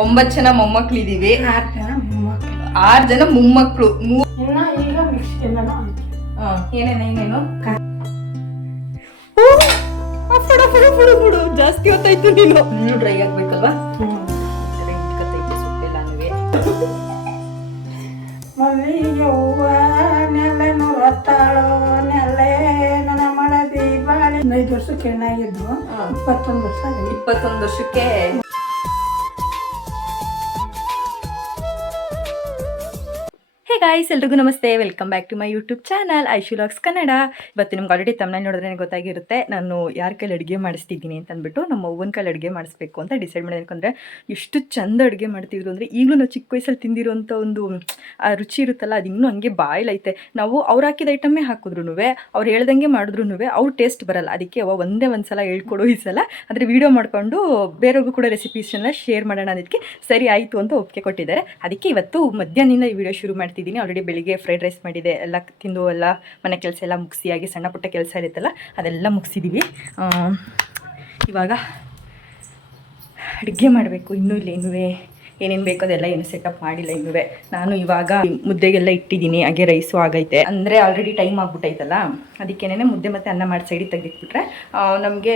9 ಜನ ಮೊಮ್ಮಕ್ಳಿದೀವಿ. 6 ಜನ ಮೊಮ್ಮಕ್ಕಳು. 6 ಜನ ಮೊಮ್ಮಕ್ಳು. ಈಗ ಮಿಕ್ಸಿಯಿಂದನೂ ಏನೇನು ಜಾಸ್ತಿ ಹೊತ್ತಾಯ್ತು. ನೀನು ಇನ್ನೂ ಡ್ರೈ ಆಗ್ಬೇಕಲ್ವಾ? ಮಲ್ಲಿಗೆ ಹೂವ ನೆಲ್ಲೆನು ರತ್ತಾಳೋ ನೆಲ್ಲೆ ನನ್ನ ಮಾಡದಿ ಬಾಳೆ. 5 ವರ್ಷಕ್ಕೆ ಹೆಣ್ಣಾಗಿದ್ದು 21 ವರ್ಷ. 21 ವರ್ಷಕ್ಕೆ. ಹೇ ಗಾಯ್ಸ್, ಎಲ್ರಿಗೂ ನಮಸ್ತೆ. Welcome back to my YouTube channel Aishu vlogs Kannada. ಇವತ್ತು ನಿಮ್ಗೆ ಆಲ್ರೆಡಿ ತಮ್ಮನೇಲಿ ನೋಡಿದ್ರೆ ಗೊತ್ತಾಗಿರುತ್ತೆ ನಾನು ಯಾರ ಕೈಲಿ ಅಡುಗೆ ಮಾಡಿಸ್ತಿದ್ದೀನಿ ಅಂತ ಅಂದ್ಬಿಟ್ಟು ನಮ್ಮ ಅವ್ವನ ಕೈಲಿ ಅಡುಗೆ ಮಾಡಿಸ್ಬೇಕು ಅಂತ ಡಿಸೈಡ್ ಮಾಡಿದೆ. ಯಾಕಂದರೆ ಎಷ್ಟು ಚಂದ ಅಡುಗೆ ಮಾಡ್ತಿದ್ರು ಅಂದರೆ ಈಗಲೂ ನಾವು ಚಿಕ್ಕ ವಯಸ್ಸಲ್ಲಿ ತಿಂದಿರೋಂಥ ಒಂದು ಆ ರುಚಿ ಇರುತ್ತಲ್ಲ, ಅದು ಇನ್ನೂ ಹಂಗೆ ಬಾಯ್ಲೈತೆ. ನಾವು ಅವ್ರು ಹಾಕಿದ ಐಟಮ್ಮೇ ಹಾಕಿದ್ರು ಅವ್ರು ಹೇಳ್ದಂಗೆ ಮಾಡಿದ್ರು ಅವ್ರ ಟೇಸ್ಟ್ ಬರಲ್ಲ. ಅದಕ್ಕೆ ಒಂದೇ ಸಲ ಹೇಳ್ಕೊಡು ಈ ಸಲ, ಅಂದರೆ ವೀಡಿಯೋ ಮಾಡಿಕೊಂಡು ಬೇರೆಯವ್ರಿಗೂ ಕೂಡ ರೆಸಿಪೀಸ್ನೆಲ್ಲ ಶೇರ್ ಮಾಡೋಣ ಅನ್ನೋದಕ್ಕೆ ಸರಿ ಆಯಿತು ಅಂತ ಒಪ್ಪಿಗೆ ಕೊಟ್ಟಿದ್ದಾರೆ. ಅದಕ್ಕೆ ಇವತ್ತು ಮಧ್ಯಾಹ್ನದಿಂದ ಈ ವಿಡಿಯೋ ಶುರು ಮಾಡ್ತಿದ್ದೀನಿ. ಆಲ್ರೆಡಿ ಬೆಳಿಗ್ಗೆ ಫ್ರೈಡ್ ರೈಸ್ ಮಾಡಿದೆ, ಎಲ್ಲ ತಿಂದು ಎಲ್ಲ ಮನೆ ಕೆಲಸ ಎಲ್ಲ ಮುಗಿಸಿಯಾಗಿ ಸಣ್ಣ ಪುಟ್ಟ ಕೆಲಸ ಇರುತ್ತಲ್ಲ ಅದೆಲ್ಲ ಮುಗಿಸಿದ್ದೀವಿ. ಇವಾಗ ಅಡುಗೆ ಮಾಡಬೇಕು. ಇನ್ನೂ ಏನೇನು ಬೇಕೋ ಅದೆಲ್ಲ ಏನು ಸೆಟಪ್ ಮಾಡಿಲ್ಲ ಇನ್ನೂ. ನಾನು ಇವಾಗ ಮುದ್ದೆಗೆಲ್ಲ ಇಟ್ಟಿದ್ದೀನಿ, ಹಾಗೆ ರೈಸು ಆಗೈತೆ. ಅಂದರೆ ಆಲ್ರೆಡಿ ಟೈಮ್ ಆಗ್ಬಿಟ್ಟೈತಲ್ಲ, ಅದಕ್ಕೇನೆ ಮುದ್ದೆ ಮತ್ತು ಅನ್ನ ಮಾಡಿ ಸೈಡಿಗೆ ತೆಗೆದಿಟ್ಬಿಟ್ರೆ ನಮಗೆ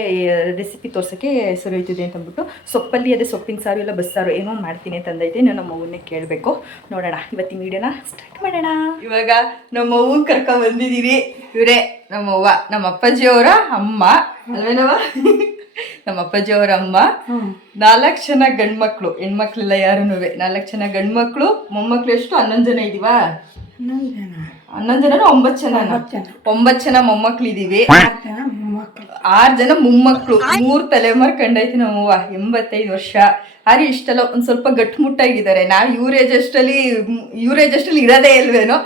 ರೆಸಿಪಿ ತೋರ್ಸೋಕ್ಕೆ ಸರಿ ಹೋಯ್ತಿದೆ ಅಂತ ಅಂದ್ಬಿಟ್ಟು ಸೊಪ್ಪಲ್ಲಿ ಅದೇ ಸೊಪ್ಪಿನ ಸಾರು ಇಲ್ಲ ಬಸ್ಸಾರು ಏನೋ ಮಾಡ್ತೀನಿ ಅಂತಂದೈತೆ. ನಾನು ನಮ್ಮ ಅವ್ವನ್ನೇ ಕೇಳಬೇಕು. ನೋಡೋಣ, ಇವತ್ತಿನ ವೀಡಿಯೋನ ಸ್ಟಾರ್ಟ್ ಮಾಡೋಣ. ಇವಾಗ ನಮ್ಮ ಅವ್ವನ ಕರ್ಕೊಂಡು ಬಂದಿದ್ದೀವಿ. ಇವರೇ ನಮ್ಮವ್ವ, ನಮ್ಮ ಅಪ್ಪಾಜಿಯವರ ಅಮ್ಮ ಅಲ್ವೇನವ? ನಮ್ಮ ಅಪ್ಪಾಜಿಯವರ ಅಮ್ಮ. 4 ಜನ ಗಂಡ್ಮಕ್ಳು, ಹೆಣ್ಮಕ್ಳಿಲ್ಲ ಯಾರೂನು. 4 ಜನ ಗಂಡ್ಮಕ್ಳು, ಮೊಮ್ಮಕ್ಳು ಎಷ್ಟು? 11 ಜನ ಇದೀವಾ? 11 ಜನ 9 ಜನ 9 ಜನ ಮೊಮ್ಮಕ್ಳಿದೀವಿ. 6 ಜನ ಮೊಮ್ಮಕ್ಳು. 3 ತಲೆಮಾರು ಕಂಡೈತಿ ನಮ್ಮವ್ವ. 85 ವರ್ಷ. ಆದ್ರೆ ಇಷ್ಟೆಲ್ಲ ಒಂದು ಸ್ವಲ್ಪ ಗಟ್ಟುಮುಟ್ಟಾಗಿದ್ದಾರೆ. ನಾವು ಇವ್ರ ಏಜ್ ಅಷ್ಟಲ್ಲಿ ಇರೋದೇ ಇಲ್ವೇನೋ.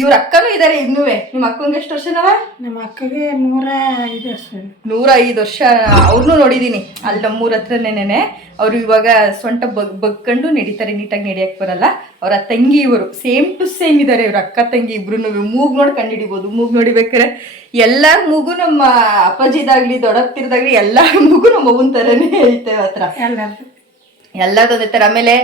ಇವ್ರ ಅಕ್ಕನೂ ಇದ್ದಾರೆ ಇನ್ನೂ. ನಿಮ್ಮ ಅಕ್ಕಂಗೆ ಎಷ್ಟು ವರ್ಷನವ? ನಮ್ಮ ಅಕ್ಕಗೆ 105 ವರ್ಷ. 105 ವರ್ಷ. ಅವ್ರನ್ನೂ ನೋಡಿದ್ದೀನಿ ಅಲ್ಲಿ ನಮ್ಮೂರ ಹತ್ರನೇನೆ. ಅವರು ಇವಾಗ ಸೊಂಟ ಬಗ್ಕೊಂಡು ನಡೀತಾರೆ, ನೀಟಾಗಿ ನಡಿಯಕ್ಕೆ ಬರಲ್ಲ. ಅವರ ತಂಗಿ ಇವರು ಸೇಮ್ ಟು ಸೇಮ್ ಇದ್ದಾರೆ. ಇವ್ರ ಅಕ್ಕ ತಂಗಿ ಇಬ್ರು. ಮೂಗು ನೋಡಿ ಕಂಡುಹಿಡಿಬೋದು. ಮೂಗು ನೋಡಿಬೇಕಾರೆ ಎಲ್ಲಾರ ಮೂಗು ನಮ್ಮ ಅಪ್ಪಾಜಿದಾಗ್ಲಿ ದೊಡ್ಡಪ್ತಿರ್ದಾಗ್ಲಿ ಎಲ್ಲಾರ ಮೂಗು ನಮ್ಮ ಅವ್ವನ ಥರನೇ ಐತೆ ಹತ್ರ. ಎಲ್ಲದೂ ಒಂದೇ ಥರ. ಆಮೇಲೆ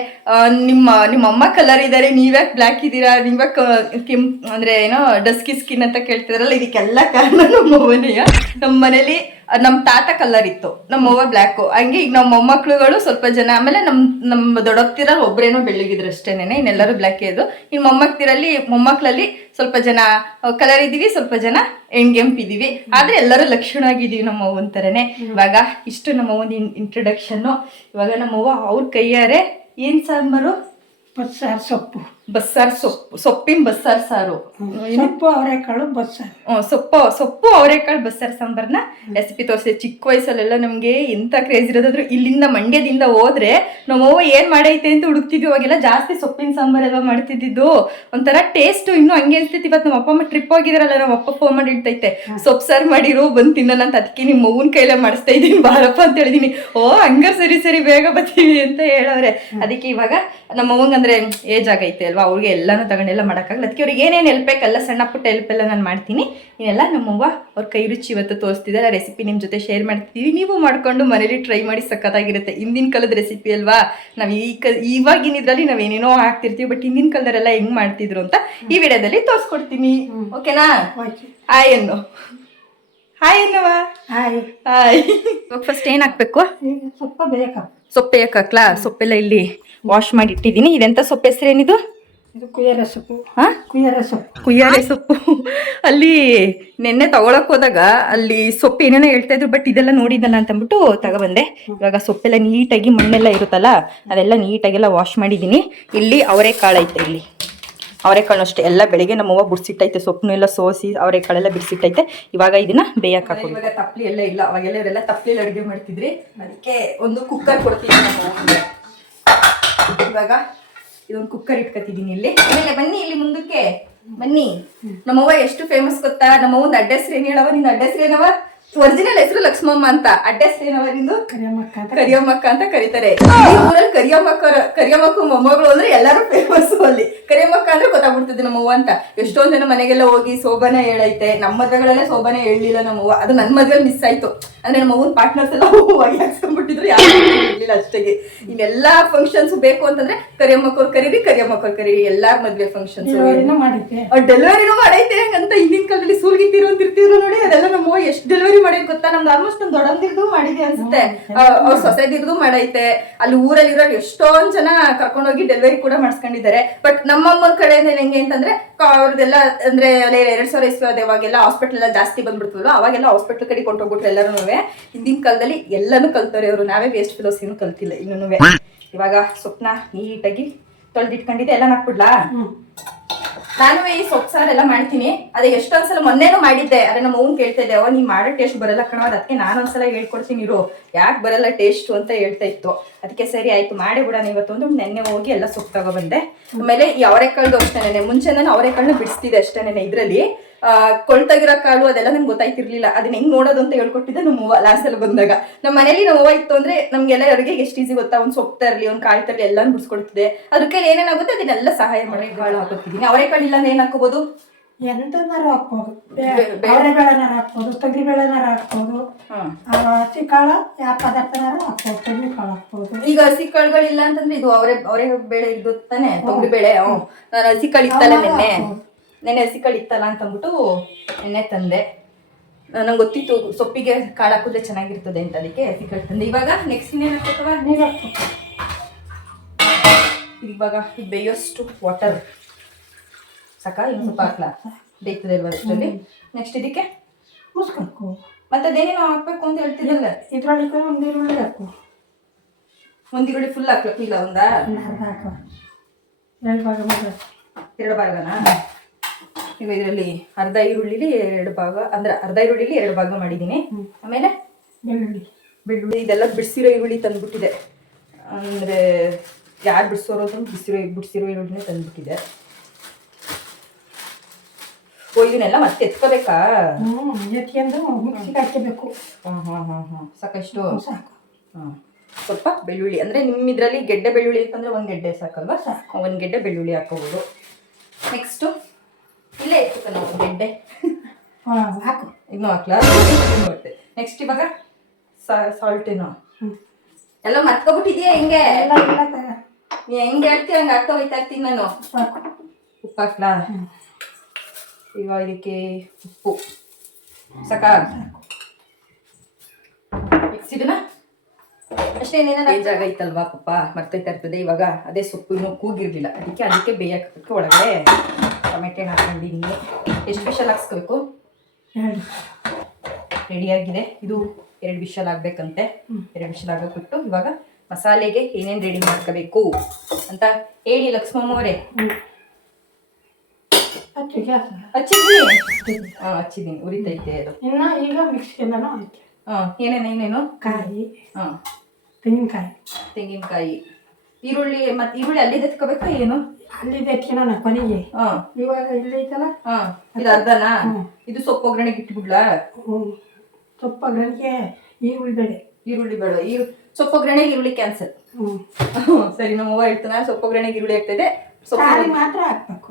ನಿಮ್ಮ ಅಮ್ಮ ಕಲರ್ ಇದ್ದಾರೆ, ನೀವ್ಯಾಕೆ ಬ್ಲ್ಯಾಕ್ ಇದ್ದೀರಾ, ನೀವ್ಯಾಕೆ ಅಂದರೆ ಏನೋ ಡಸ್ಕಿ ಸ್ಕಿನ್ ಅಂತ ಕೇಳ್ತಿದಾರಲ್ಲ, ಇದಕ್ಕೆಲ್ಲ ಕಾರಣ ನಮ್ಮ ಅವ್ವನೆಯ. ನಮ್ಮ ಮನೇಲಿ ನಮ್ಮ ತಾತ ಕಲರ್ ಇತ್ತು, ನಮ್ಮವ್ವ ಬ್ಲ್ಯಾಕು. ಹಂಗೆ ಈಗ ನಮ್ಮ ಮೊಮ್ಮಕ್ಳುಗಳು ಸ್ವಲ್ಪ ಜನ. ಆಮೇಲೆ ನಮ್ಮ ದೊಡ್ಡಪ್ತಿರಲ್ಲಿ ಒಬ್ರೇನೋ ಬೆಳ್ಳಗಿದ್ರು ಅಷ್ಟೇನೆ, ಇನ್ನೆಲ್ಲರೂ ಬ್ಲ್ಯಾಕೇ ಇದು. ಇನ್ನು ಮೊಮ್ಮಕ್ಳಲ್ಲಿ ಸ್ವಲ್ಪ ಜನ ಕಲರ್ ಇದ್ದೀವಿ, ಸ್ವಲ್ಪ ಜನ ಎಣ್ಗೆಂಪಿದ್ದೀವಿ. ಆದರೆ ಎಲ್ಲರೂ ಲಕ್ಷಣ ಆಗಿದ್ದೀವಿ ನಮ್ಮ ಅವ್ವನ ಥರನೇ. ಇವಾಗ ಇಷ್ಟು ನಮ್ಮ ಅವ್ವನ ಇಂಟ್ರೊಡಕ್ಷನ್ನು. ಇವಾಗ ನಮ್ಮವ್ವ ಅವ್ರ ಕೈಯಾರೆ ಏನು ಸಾಂಬಾರು? ಬಸ್ಸಾರು ಸೊಪ್ಪು. ಬಸ್ಸಾರು ಸೊಪ್ಪಿನ ಬಸ್ಸಾರು ಸಾರು. ಸೊಪ್ಪು ಅವರೆಕಾಳು ಬಸ್ಸಾರು. ಸೊಪ್ಪು ಅವರೆಕಾಳು ಬಸ್ಸಾರು ಸಾಂಬಾರನ್ನ ರೆಸಿಪಿ ತೋರಿಸಿದೆ. ಚಿಕ್ಕ ವಯಸ್ಸಲ್ಲೆಲ್ಲ ನಮಗೆ ಎಂಥ ಕ್ರೇಜ್ ಇರೋದಾದ್ರು ಇಲ್ಲಿಂದ ಮಂಡ್ಯದಿಂದ ಹೋದ್ರೆ ನಮ್ಮವ್ವ ಏನು ಮಾಡೈತೆ ಅಂತ ಹುಡುಕ್ತಿದ್ವಿ. ಅವಾಗೆಲ್ಲ ಜಾಸ್ತಿ ಸೊಪ್ಪಿನ ಸಾಂಬಾರೆಲ್ಲ ಮಾಡ್ತಿದ್ದು. ಒಂಥರ ಟೇಸ್ಟು ಇನ್ನೂ ಹಂಗೆ ಅನ್ಸ್ತೈತಿ. ಇವತ್ತು ನಮ್ಮ ಅಪ್ಪ ಅಮ್ಮ ಟ್ರಿಪ್ ಹೋಗಿದಾರಲ್ಲ, ನಮ್ಮ ಅಪ್ಪ ಫೋನ್ ಮಾಡಿ ಇಡ್ತೈತೆ, ಸೊಪ್ಪು ಸಾರು ಮಾಡಿರೋ ಬಂದು ತಿನ್ನೋಣ ಅಂತ. ಅದಕ್ಕೆ ನಿಮ್ಮ ಅವ್ವನ ಕೈಲೇ ಮಾಡಿಸ್ತಾ ಇದ್ದೀನಿ ಬಾರಪ್ಪ ಅಂತ ಹೇಳಿದೀನಿ. ಹಂಗಾರೆ ಸರಿ ಬೇಗ ಬರ್ತೀವಿ ಅಂತ ಹೇಳವ್ರೆ. ಅದಕ್ಕೆ ಇವಾಗ ನಮ್ಮ ಅವ್ವಂಗೆ ಅಂದರೆ ಏಜ್ ಆಗೈತೆ ಅಲ್ವಾ, ಅವ್ರಿಗೆ ಎಲ್ಲನೂ ತಗೊಂಡೆಲ್ಲ ಮಾಡೋಕ್ಕಾಗಲ್ಲ. ಅದಕ್ಕೆ ಅವ್ರಿಗೆ ಏನೇನು ಹೆಲ್ಪ್ ಬೇಕಲ್ಲ, ಸಣ್ಣ ಪುಟ್ಟ ಹೆಲ್ಪ್ ಎಲ್ಲ ನಾನು ಮಾಡ್ತೀನಿ. ಇನ್ನೆಲ್ಲ ನಮ್ಮವ್ವ ಅವ್ರ ಕೈ ರುಚಿ ಇವತ್ತು ತೋರಿಸ್ತಿದ್ದಾರೆ. ಆ ರೆಸಿಪಿ ನಿಮ್ಮ ಜೊತೆ ಶೇರ್ ಮಾಡ್ತಿದ್ದೀವಿ. ನೀವು ಮಾಡ್ಕೊಂಡು ಮನೇಲಿ ಟ್ರೈ ಮಾಡಿ, ಸಖತ್ತಾಗಿರುತ್ತೆ. ಹಿಂದಿನ ಕಾಲದ ರೆಸಿಪಿ ಅಲ್ವಾ. ನಾವು ಇವಾಗಿನ ಇದರಲ್ಲಿ ನಾವೇನೇನೋ ಹಾಕ್ತಿರ್ತೀವಿ, ಬಟ್ ಹಿಂದಿನ ಕಾಲದವರೆಲ್ಲ ಹೆಂಗ್ ಮಾಡ್ತಿದ್ರು ಅಂತ ಈ ವಿಡಿಯೋದಲ್ಲಿ ತೋರಿಸ್ಕೊಡ್ತೀನಿ. ಓಕೆನಾ? ಹಾಯ್ ಅನ್ನು. ಹಾಯ್ ಅನ್ನವ. ಹಾಯ್. ಇವಾಗ ಫಸ್ಟ್ ಏನು ಹಾಕ್ಬೇಕು? ಸೊಪ್ಪು ಹಾಕ್ಲಾ? ಸೊಪ್ಪೆಲ್ಲ ಇಲ್ಲಿ ವಾಶ್ ಮಾಡಿ ಇಟ್ಟಿದ್ದೀನಿ. ಇದೆಂತ ಸೊಪ್ಪು ಹೆಸರೇನಿದು? ಕುಯ್ಯಾರೆ ಸೊಪ್ಪು. ಕುಯ್ಯಾರೆ ಸೊಪ್ಪು. ಅಲ್ಲಿ ನೆನ್ನೆ ತಗೊಳಕ್ ಹೋದಾಗ ಅಲ್ಲಿ ಸೊಪ್ಪು ಏನೇನೋ ಹೇಳ್ತಾ ಇದ್ರು, ಬಟ್ ಇದೆಲ್ಲ ನೋಡಿದ್ದಲ್ಲ ಅಂತ ಅಂದ್ಬಿಟ್ಟು ತಗೊಬಂದೆ. ಇವಾಗ ಸೊಪ್ಪೆಲ್ಲ ನೀಟಾಗಿ ಮಣ್ಣೆಲ್ಲ ಇರುತ್ತಲ್ಲ ಅದೆಲ್ಲ ನೀಟಾಗೆಲ್ಲ ವಾಶ್ ಮಾಡಿದ್ದೀನಿ. ಇಲ್ಲಿ ಅವರೆಕಾಳು ಐತೆ. ಇಲ್ಲಿ ಅವರೆಕಾಳು ಅಷ್ಟೇ ಎಲ್ಲ ಬೆಳಿಗ್ಗೆ ನಮ್ಮವ್ವ ಬಿಡಿಸಿಟ್ಟೈತೆ. ಸೊಪ್ಪು ಎಲ್ಲ ಸೋಸಿ ಅವರೆಕಾಳೆಲ್ಲ ಬಿಡಿಸಿಟ್ಟೈತೆ. ಇವಾಗ ಇದನ್ನ ಬೇಯಕ್ಕೆ ಹಾಕೋದು. ಇವಾಗ ತಪ್ಪಲಿ ಎಲ್ಲ ಇಲ್ಲ, ಅವಾಗೆಲ್ಲ ಇವರೆಲ್ಲ ತಪ್ಪಲಿಯಲ್ಲಿ ಅಡುಗೆ ಮಾಡ್ತಿದ್ರಿ. ಅದಕ್ಕೆ ಒಂದು ಕುಕ್ಕರ್ ಕೊಡ್ತೀನಿ ನಮ್ಮ. ಇವಾಗ ಇದೊಂದು ಕುಕ್ಕರ್ ಇಟ್ಕೊತಿದ್ದೀನಿ ಇಲ್ಲಿ. ಆಮೇಲೆ ಬನ್ನಿ ಇಲ್ಲಿ ಮುಂದಕ್ಕೆ ಬನ್ನಿ. ನಮ್ಮವ್ವ ಎಷ್ಟು ಫೇಮಸ್ ಗೊತ್ತಾ? ನಮ್ಮವ್ವನ ಅಡ್ಡ ಹೆಸ್ರು ಏನು ಹೇಳವ? ನಿನ್ನ ಅಡ್ಡ ಹೆಸ್ರು ಏನವ? ಒರಿಜಿನಲ್ ಹೆಸರು ಲಕ್ಷ್ಮಮ್ಮ ಅಂತ, ಅಡ್ಡ ಹೆಸರು ಏನವರಿಂದು ಕರಿಯಮ್ಮಕ್ಕ ಅಂತ ಕರಿಯಮ್ಮಕ್ಕ ಅಂತ ಕರೀತಾರೆ. ಈ ಊರಲ್ಲಿ ಕರಿಯಮ್ಮಕ್ಕ ಮೊಮ್ಮಗಳು ಅಂದ್ರೆ ಎಲ್ಲರೂ ಫೇಮಸ್ ಅಲ್ಲಿ. ಕರಿಯಮ್ಮಕ್ಕ ಅಂದ್ರೆ ಗೊತ್ತಾಗ್ಬಿಡ್ತದೆ ನಮ್ಮವ್ವ ಅಂತ. ಎಷ್ಟೊಂದ್ ಜನ ಮನೆಗೆಲ್ಲ ಹೋಗಿ ಸೋಬಾನ ಹೇಳೈತೆ. ನಮ್ಮ ಮದ್ವೆಗಳಲ್ಲೇ ಸೋಬಾನ ಹೇಳಲಿಲ್ಲ ನಮ್ಮವ್ವ, ಅದು ನನ್ನ ಮದ್ವೆಲಿ ಮಿಸ್ ಆಯ್ತು. ಅಂದ್ರೆ ನಮ್ಮ ಅವ್ವನ ಪಾರ್ಟ್ನರ್ಸ್ ಎಲ್ಲ ಹೋಗಿ ಹಾಕ್ಸ್ಕೊಂಡ್ಬಿಟ್ಟಿದ್ರು, ಯಾರು ಇರ್ಲಿಲ್ಲ ಅಷ್ಟೇ. ಇನ್ನೆಲ್ಲಾ ಫಂಕ್ಷನ್ಸ್ ಬೇಕು ಅಂತಂದ್ರೆ ಕರಿಯಮ್ಮಕ್ಕವ್ರು ಕರೀರಿ ಎಲ್ಲಾರ ಮದ್ವೆ ಫಂಕ್ಷನ್ಸ್ ಮಾಡಿದ್ದೆ. ಡೆಲಿವರಿನೂ ಮಾಡೈತೆ ಅಂತ. ಹಿಂದಿನ ಕಾಲದಲ್ಲಿ ಸೂಲ್ಗಿತ್ತಿರು ಅಂತಿರ್ತಿದ್ರು ನೋಡಿ, ಅದೆಲ್ಲ ನಮ್ಮವ್ವ ಎಷ್ಟು ಡೆಲಿವರಿ ಮಾಡೈತೆ ಗೊತ್ತಾ. ನಮ್ದು ಆಲ್ಮೋಸ್ಟ್ ಒಂದು ದೊಡ್ಡದಿರ್ದು ಮಾಡಿದೆ ಅನ್ಸುತ್ತೆ, ಅವ್ರ ಸೊಸೆದಿರ್ದು ಮಾಡೈತೆ. ಅಲ್ಲಿ ಊರಲ್ಲಿರೋ ಎಷ್ಟೊಂದ್ ಜನ ಕರ್ಕೊಂಡೋಗಿ ಡೆಲಿವರಿ ಕೂಡ ಮಾಡಿಸ್ಕೊಂಡಿದ್ದಾರೆ. ಬಟ್ ನಮ್ಮಮ್ಮನ ಕಡೆಯಿಂದ ಹೆಂಗೆ ಅಂತಂದ್ರೆ ಅವ್ರದ್ದೆಲ್ಲ ಅಂದ್ರೆ 2000 ಇಸ್ವಿ ಅವಾಗೆಲ್ಲ ಹಾಸ್ಪಿಟಲ್ ಎಲ್ಲ ಜಾಸ್ತಿ ಬಂದ್ಬಿಡ್ತವಲ್ಲ, ಅವಾಗೆಲ್ಲ ಹಾಸ್ಪಿಟಲ್ ಕಡೆ ಕೊಂಡೋಗ್ಬಿಟ್ರು ಎಲ್ಲರೂ. ಹಿಂದಿನ ಕಾಲದಲ್ಲಿ ಎಲ್ಲಾನು ಕಲ್ತವ್ರೆ ಅವರು, ನಾವೇ ವೇಸ್ಟ್ ಫಿಲೋಸ್ ಏನು ಕಲ್ತಿಲ್ಲ ಇನ್ನೂ. ಇವಾಗ ಸೊಪ್ಪನ್ನ ನೀಟಾಗಿ ತೊಳೆದಿಟ್ಕೊಂಡಿದ್ದೆ, ಎಲ್ಲ ಹಾಕ್ಬಿಡ್ಲಾ. ನಾನು ಈ ಸೊಪ್ಪು ಸಾರು ಎಲ್ಲ ಮಾಡ್ತೀನಿ. ಅದೇ ಎಷ್ಟೊಂದ್ಸಲ ಮೊನ್ನೆನೂ ಮಾಡಿದ್ದೆ, ಅದೇ ನಮ್ಮ ಅವ್ನು ಕೇಳ್ತಾ ಇದ್ದೆ, ನೀ ಮಾಡೋ ಟೇಸ್ಟ್ ಬರಲ್ಲ ಕಣವ, ಅದಕ್ಕೆ ನಾನೊಂದ್ಸಲ ಹೇಳ್ಕೊಡ್ತೀನಿ ಇರು, ಯಾಕೆ ಬರಲ್ಲ ಟೇಸ್ಟ್ ಅಂತ ಹೇಳ್ತಾ ಇತ್ತು. ಅದಕ್ಕೆ ಸರಿ ಆಯ್ತು ಮಾಡಿ ಬಿಡೋಣ ಇವತ್ತು ಒಂದು. ನೆನ್ನೆ ಹೋಗಿ ಎಲ್ಲ ಸೊಪ್ಪು ತಗೊಬಂದೆ. ಆಮೇಲೆ ಈ ಅವರೆಕಾಳು ಅಷ್ಟೇನೆ, ಮುಂಚೆ ನಾನು ಅವರೆಕಾಳನ್ನ ಬಿಡಿಸ್ತಿದ್ದೆ ಅಷ್ಟೇನೆ. ಇದ್ರಲ್ಲಿ ಕೊಳ್ತಾಗಿರೋ ಕಾಳು ಅದೆಲ್ಲ ನಂಗೆ ಗೊತ್ತಾಯ್ತಿರ್ಲಿಲ್ಲ, ಅದನ್ನ ಹೆಂಗ್ ನೋಡೋದು ಅಂತ ಹೇಳ್ಕೊಟ್ಟಿದ್ದೆ ನಮ್ಮವ್ವ ಲಾಸ್ಟ್ ಅಲ್ಲಿ ಬಂದಾಗ. ನಮ್ಮ ಮನೇಲಿ ನಮ್ಮವ್ವ ಇತ್ತು ಅಂದ್ರೆ ನಮ್ಗೆಲ್ಲ ಅವ್ರಿಗೆ ಎಷ್ಟು ಈಸಿ ಗೊತ್ತಾ, ಒಂದ್ ಸೊಪ್ಪು ತರಲಿ, ಒಂದ್ ಕಾಳು ತರಲಿ, ಎಲ್ಲಾನು ಬಿಡಿಸ್ಕೊಡ್ತಿದೆ. ಅದಕ್ಕೆ ಏನೇನಾಗುತ್ತೆ ಅದನ್ನೆಲ್ಲ ಸಹಾಯ ಮಾಡಿ ಕಾಳು ಹಾಕೋತಿದ್ದೀನಿ. ಅವರೆಕಾಳು ಇಲ್ಲ ಅಂದ್ರೆ ಏನ್ ಹಾಕೋಬಹುದು, ಎಂತನಾರು ಹಾಕ್ಬೋದು. ಅವರೆಬೇಳೆನಾರು ಹಾಕ್ಬೋದು, ತೊಗರಿಬೇಳೆನಾರು ಹಾಕ್ಬೋದು, ಹಸಿ ಕಾಳು ಯಾವ ಪದಾರ್ಥನಾರು ಹಾಕ್ಬೋದು, ತೊಗರಿ ಕಾಳು ಹಾಕ್ಬೋದು. ಈಗ ಹಸಿ ಕಾಳುಗಳಿಲ್ಲ ಅಂತಂದ್ರೆ ಇದು ಅವರೇ ಬೇಳೆ ಇದ್ದು ತಾನೆ, ತೊಗರಿ ಬೇಳೆ. ನಾನು ಹಸಿ ಕಾಳು ಇತ್ತಲ್ಲ ನೆನ್ನೆ ಹಸಿ ಕಾಳು ಇತ್ತಲ್ಲ ಅಂತ ಅಂದ್ಬಿಟ್ಟು ನೆನ್ನೆ ತಂದೆ. ನಂಗೆ ಗೊತ್ತಿತ್ತು ಸೊಪ್ಪಿಗೆ ಕಾಳು ಹಾಕಿದ್ರೆ ಚೆನ್ನಾಗಿರ್ತದೆ ಅಂತ, ಅದಕ್ಕೆ ಹಸಿ ಕಾಳು ತಂದೆ. ಇವಾಗ ನೆಕ್ಸ್ಟ್ ಇನ್ನೇನು ಹಾಕ್ಬೇಕವ, ನೀರು ಹಾಕ್ಬೇಕು. ಇವಾಗ ಬೇಯೋಷ್ಟು ವಾಟರ್ ಸಾಕಾ, ಇನ್ನು ಸ್ವಲ್ಪ ಹಾಕ್ಲಾ, ಬೇಯ್ತದೆ ಇಲ್ವಾ ಅಷ್ಟರಲ್ಲಿ. ನೆಕ್ಸ್ಟ್ ಇದಕ್ಕೆ ಮುಸ್ಬೇಕು. ಮತ್ತೆ ಅದೇನೇನು ಹಾಕ್ಬೇಕು ಅಂತ ಹೇಳ್ತಿದ್ದಲ್ಲ, ಇದ್ರೊಳಗೆ ಒಂದು ಈರುಳ್ಳಿ ಹಾಕು. ಒಂದು ಈರುಳ್ಳಿ ಫುಲ್ ಹಾಕ್ಬೇಕು, ಇಲ್ಲ ಒಂದಾ ಅರ್ಧ ಹಾಕು, 2 ಭಾಗ ಮಾಡಿ. 2 ಭಾಗನಾ? ಈಗ ಇದರಲ್ಲಿ ಅರ್ಧ ಈರುಳ್ಳಿಲಿ 2 ಭಾಗ, ಅಂದ್ರೆ ಅರ್ಧ ಈರುಳ್ಳಿಲಿ 2 ಭಾಗ ಮಾಡಿದ್ದೀನಿ. ಆಮೇಲೆ ಬೆಳ್ಳುಳ್ಳಿ ಇದೆಲ್ಲ ಬಿಡಿಸಿರೋ ಈರುಳ್ಳಿ ತಂದ್ಬಿಟ್ಟಿದೆ. ಅಂದ್ರೆ ಯಾರು ಬಿಡಿಸೋರು ಅಂತ ಬಿಡಿಸಿರೋ ಈರುಳ್ಳಿನೇ ತಂದ್ಬಿಟ್ಟಿದೆ. ಇದನ್ನೆಲ್ಲ ಮತ್ತೆ ಎತ್ಕೋಬೇಕಾ? ಎತ್ಕೊಂಡು ಮಿಕ್ಸಿಗೆ ಹಾಕಬೇಕು. ಸಾಕಷ್ಟು ಸಾಕು. ಸ್ವಲ್ಪ ಬೆಳ್ಳುಳ್ಳಿ, ಅಂದ್ರೆ ನಿಮ್ಮ ಇದರಲ್ಲಿ ಗೆಡ್ಡೆ ಬೆಳ್ಳುಳ್ಳಿ ಅಂತಂದ್ರೆ 1 ಗೆಡ್ಡೆ ಸಾಕಲ್ವಾ? 1 ಗೆಡ್ಡೆ ಬೆಳ್ಳುಳ್ಳಿ ಹಾಕೋಬಹುದು. ನೆಕ್ಸ್ಟ್ ಇಲ್ಲೇ ಇತ್ತು ನಾವು ಗೆಡ್ಡೆ ಹಾಕು, ಇನ್ನೂ ಹಾಕ್ಲಾ? ನೆಕ್ಸ್ಟ್ ಇವಾಗ ಸಾಲ್ಟ್ ಏನೋ ಎಲ್ಲ ಮತ್ಕೊಬಿಟ್ಟಿದ್ಯಾ? ಹೆಂಗೆ ನೀ ಹೆಂಗೆ ಹೇಳ್ತೀಯ ಹಂಗೆ ಹಾಕ್ತಾ ಹೋಯ್ತಾ ಇರ್ತೀನಿ ನಾನು. ಉಪ್ಪು ಹಾಕ್ಲಾ? ಇವಾಗ ಇದಕ್ಕೆ ಉಪ್ಪು ಸಾಕಾ? ಮಿಕ್ಸಿದನ ಅಷ್ಟೇ. ಏನೇನ ಜಾಗ ಐತಲ್ವಾ ಪಪ್ಪ, ಮರ್ತೈತಾ ಇರ್ತದೆ. ಇವಾಗ ಅದೇ ಸೊಪ್ಪು ಇನ್ನೂ ಕೂಗಿರ್ಲಿಲ್ಲ, ಅದಕ್ಕೆ ಬೇಯಕ್ಕೆ ಒಳಗಡೆ ಟೊಮೆಟೊ ಹಾಕೊಂಡಿದ್ದೀನಿ. ಎಷ್ಟು ವಿಷಲ್ ಹಾಕ್ಸ್ಕೋಬೇಕು? ರೆಡಿಯಾಗಿದೆ. ಇದು 2 ವಿಷಲ್ ಆಗ್ಬೇಕಂತೆ. 2 ವಿಷಲ್ ಆಗಬಿಟ್ಟು ಇವಾಗ ಮಸಾಲೆಗೆ ಏನೇನು ರೆಡಿ ಮಾಡ್ಕೋಬೇಕು ಅಂತ ಹೇಳಿ ಲಕ್ಷ್ಮಮ್ಮ ಅವರೇ. ಹಚ್ಚಿದ್ದೀನಿ, ಉರಿತೈತೆ ಅದು. ಇನ್ನು ಈಗ ಮಿಕ್ಸಿಗೆಲ್ಲ ಆಯ್ತು. ಏನೇನೇನು ಕಾಯಿ, ತೆಂಗಿನಕಾಯಿ, ಈರುಳ್ಳಿ. ಮತ್ತೆ ಈರುಳ್ಳಿ ಅಲ್ಲಿದೆ ಎತ್ಕೋಬೇಕಾ ಏನು? ಅಲ್ಲಿದೆ ಎತ್ಕೊಳ್ಳೋಣ ಕೊನೆಗೆ. ಇವಾಗ ಇಲ್ಲಿ ಐತಲ್ಲ, ಇದು ಅರ್ಧನಾ? ಇದು ಸೊಪ್ಪು ಒಗ್ಗರಣೆಗೆ ಇಟ್ಬಿಡ್ಲಾ? ಸೊಪ್ಪು ಒಗ್ಗರಣೆಗೆ ಈರುಳ್ಳಿ ಬೇಡ. ಸೊಪ್ಪು ಒಗ್ಗರಣೆಗೆ ಈರುಳ್ಳಿ ಕ್ಯಾನ್ಸಲ್. ಸರಿ, ನಮ್ಮವ್ವ ಹೇಳ್ತಾನೆ ಸೊಪ್ಪು ಒಗ್ಗರಣೆಗೆ ಈರುಳ್ಳಿ ಆಗ್ತದೆ, ಸಾರಿಗೆ ಮಾತ್ರ ಹಾಕ್ಬೇಕು.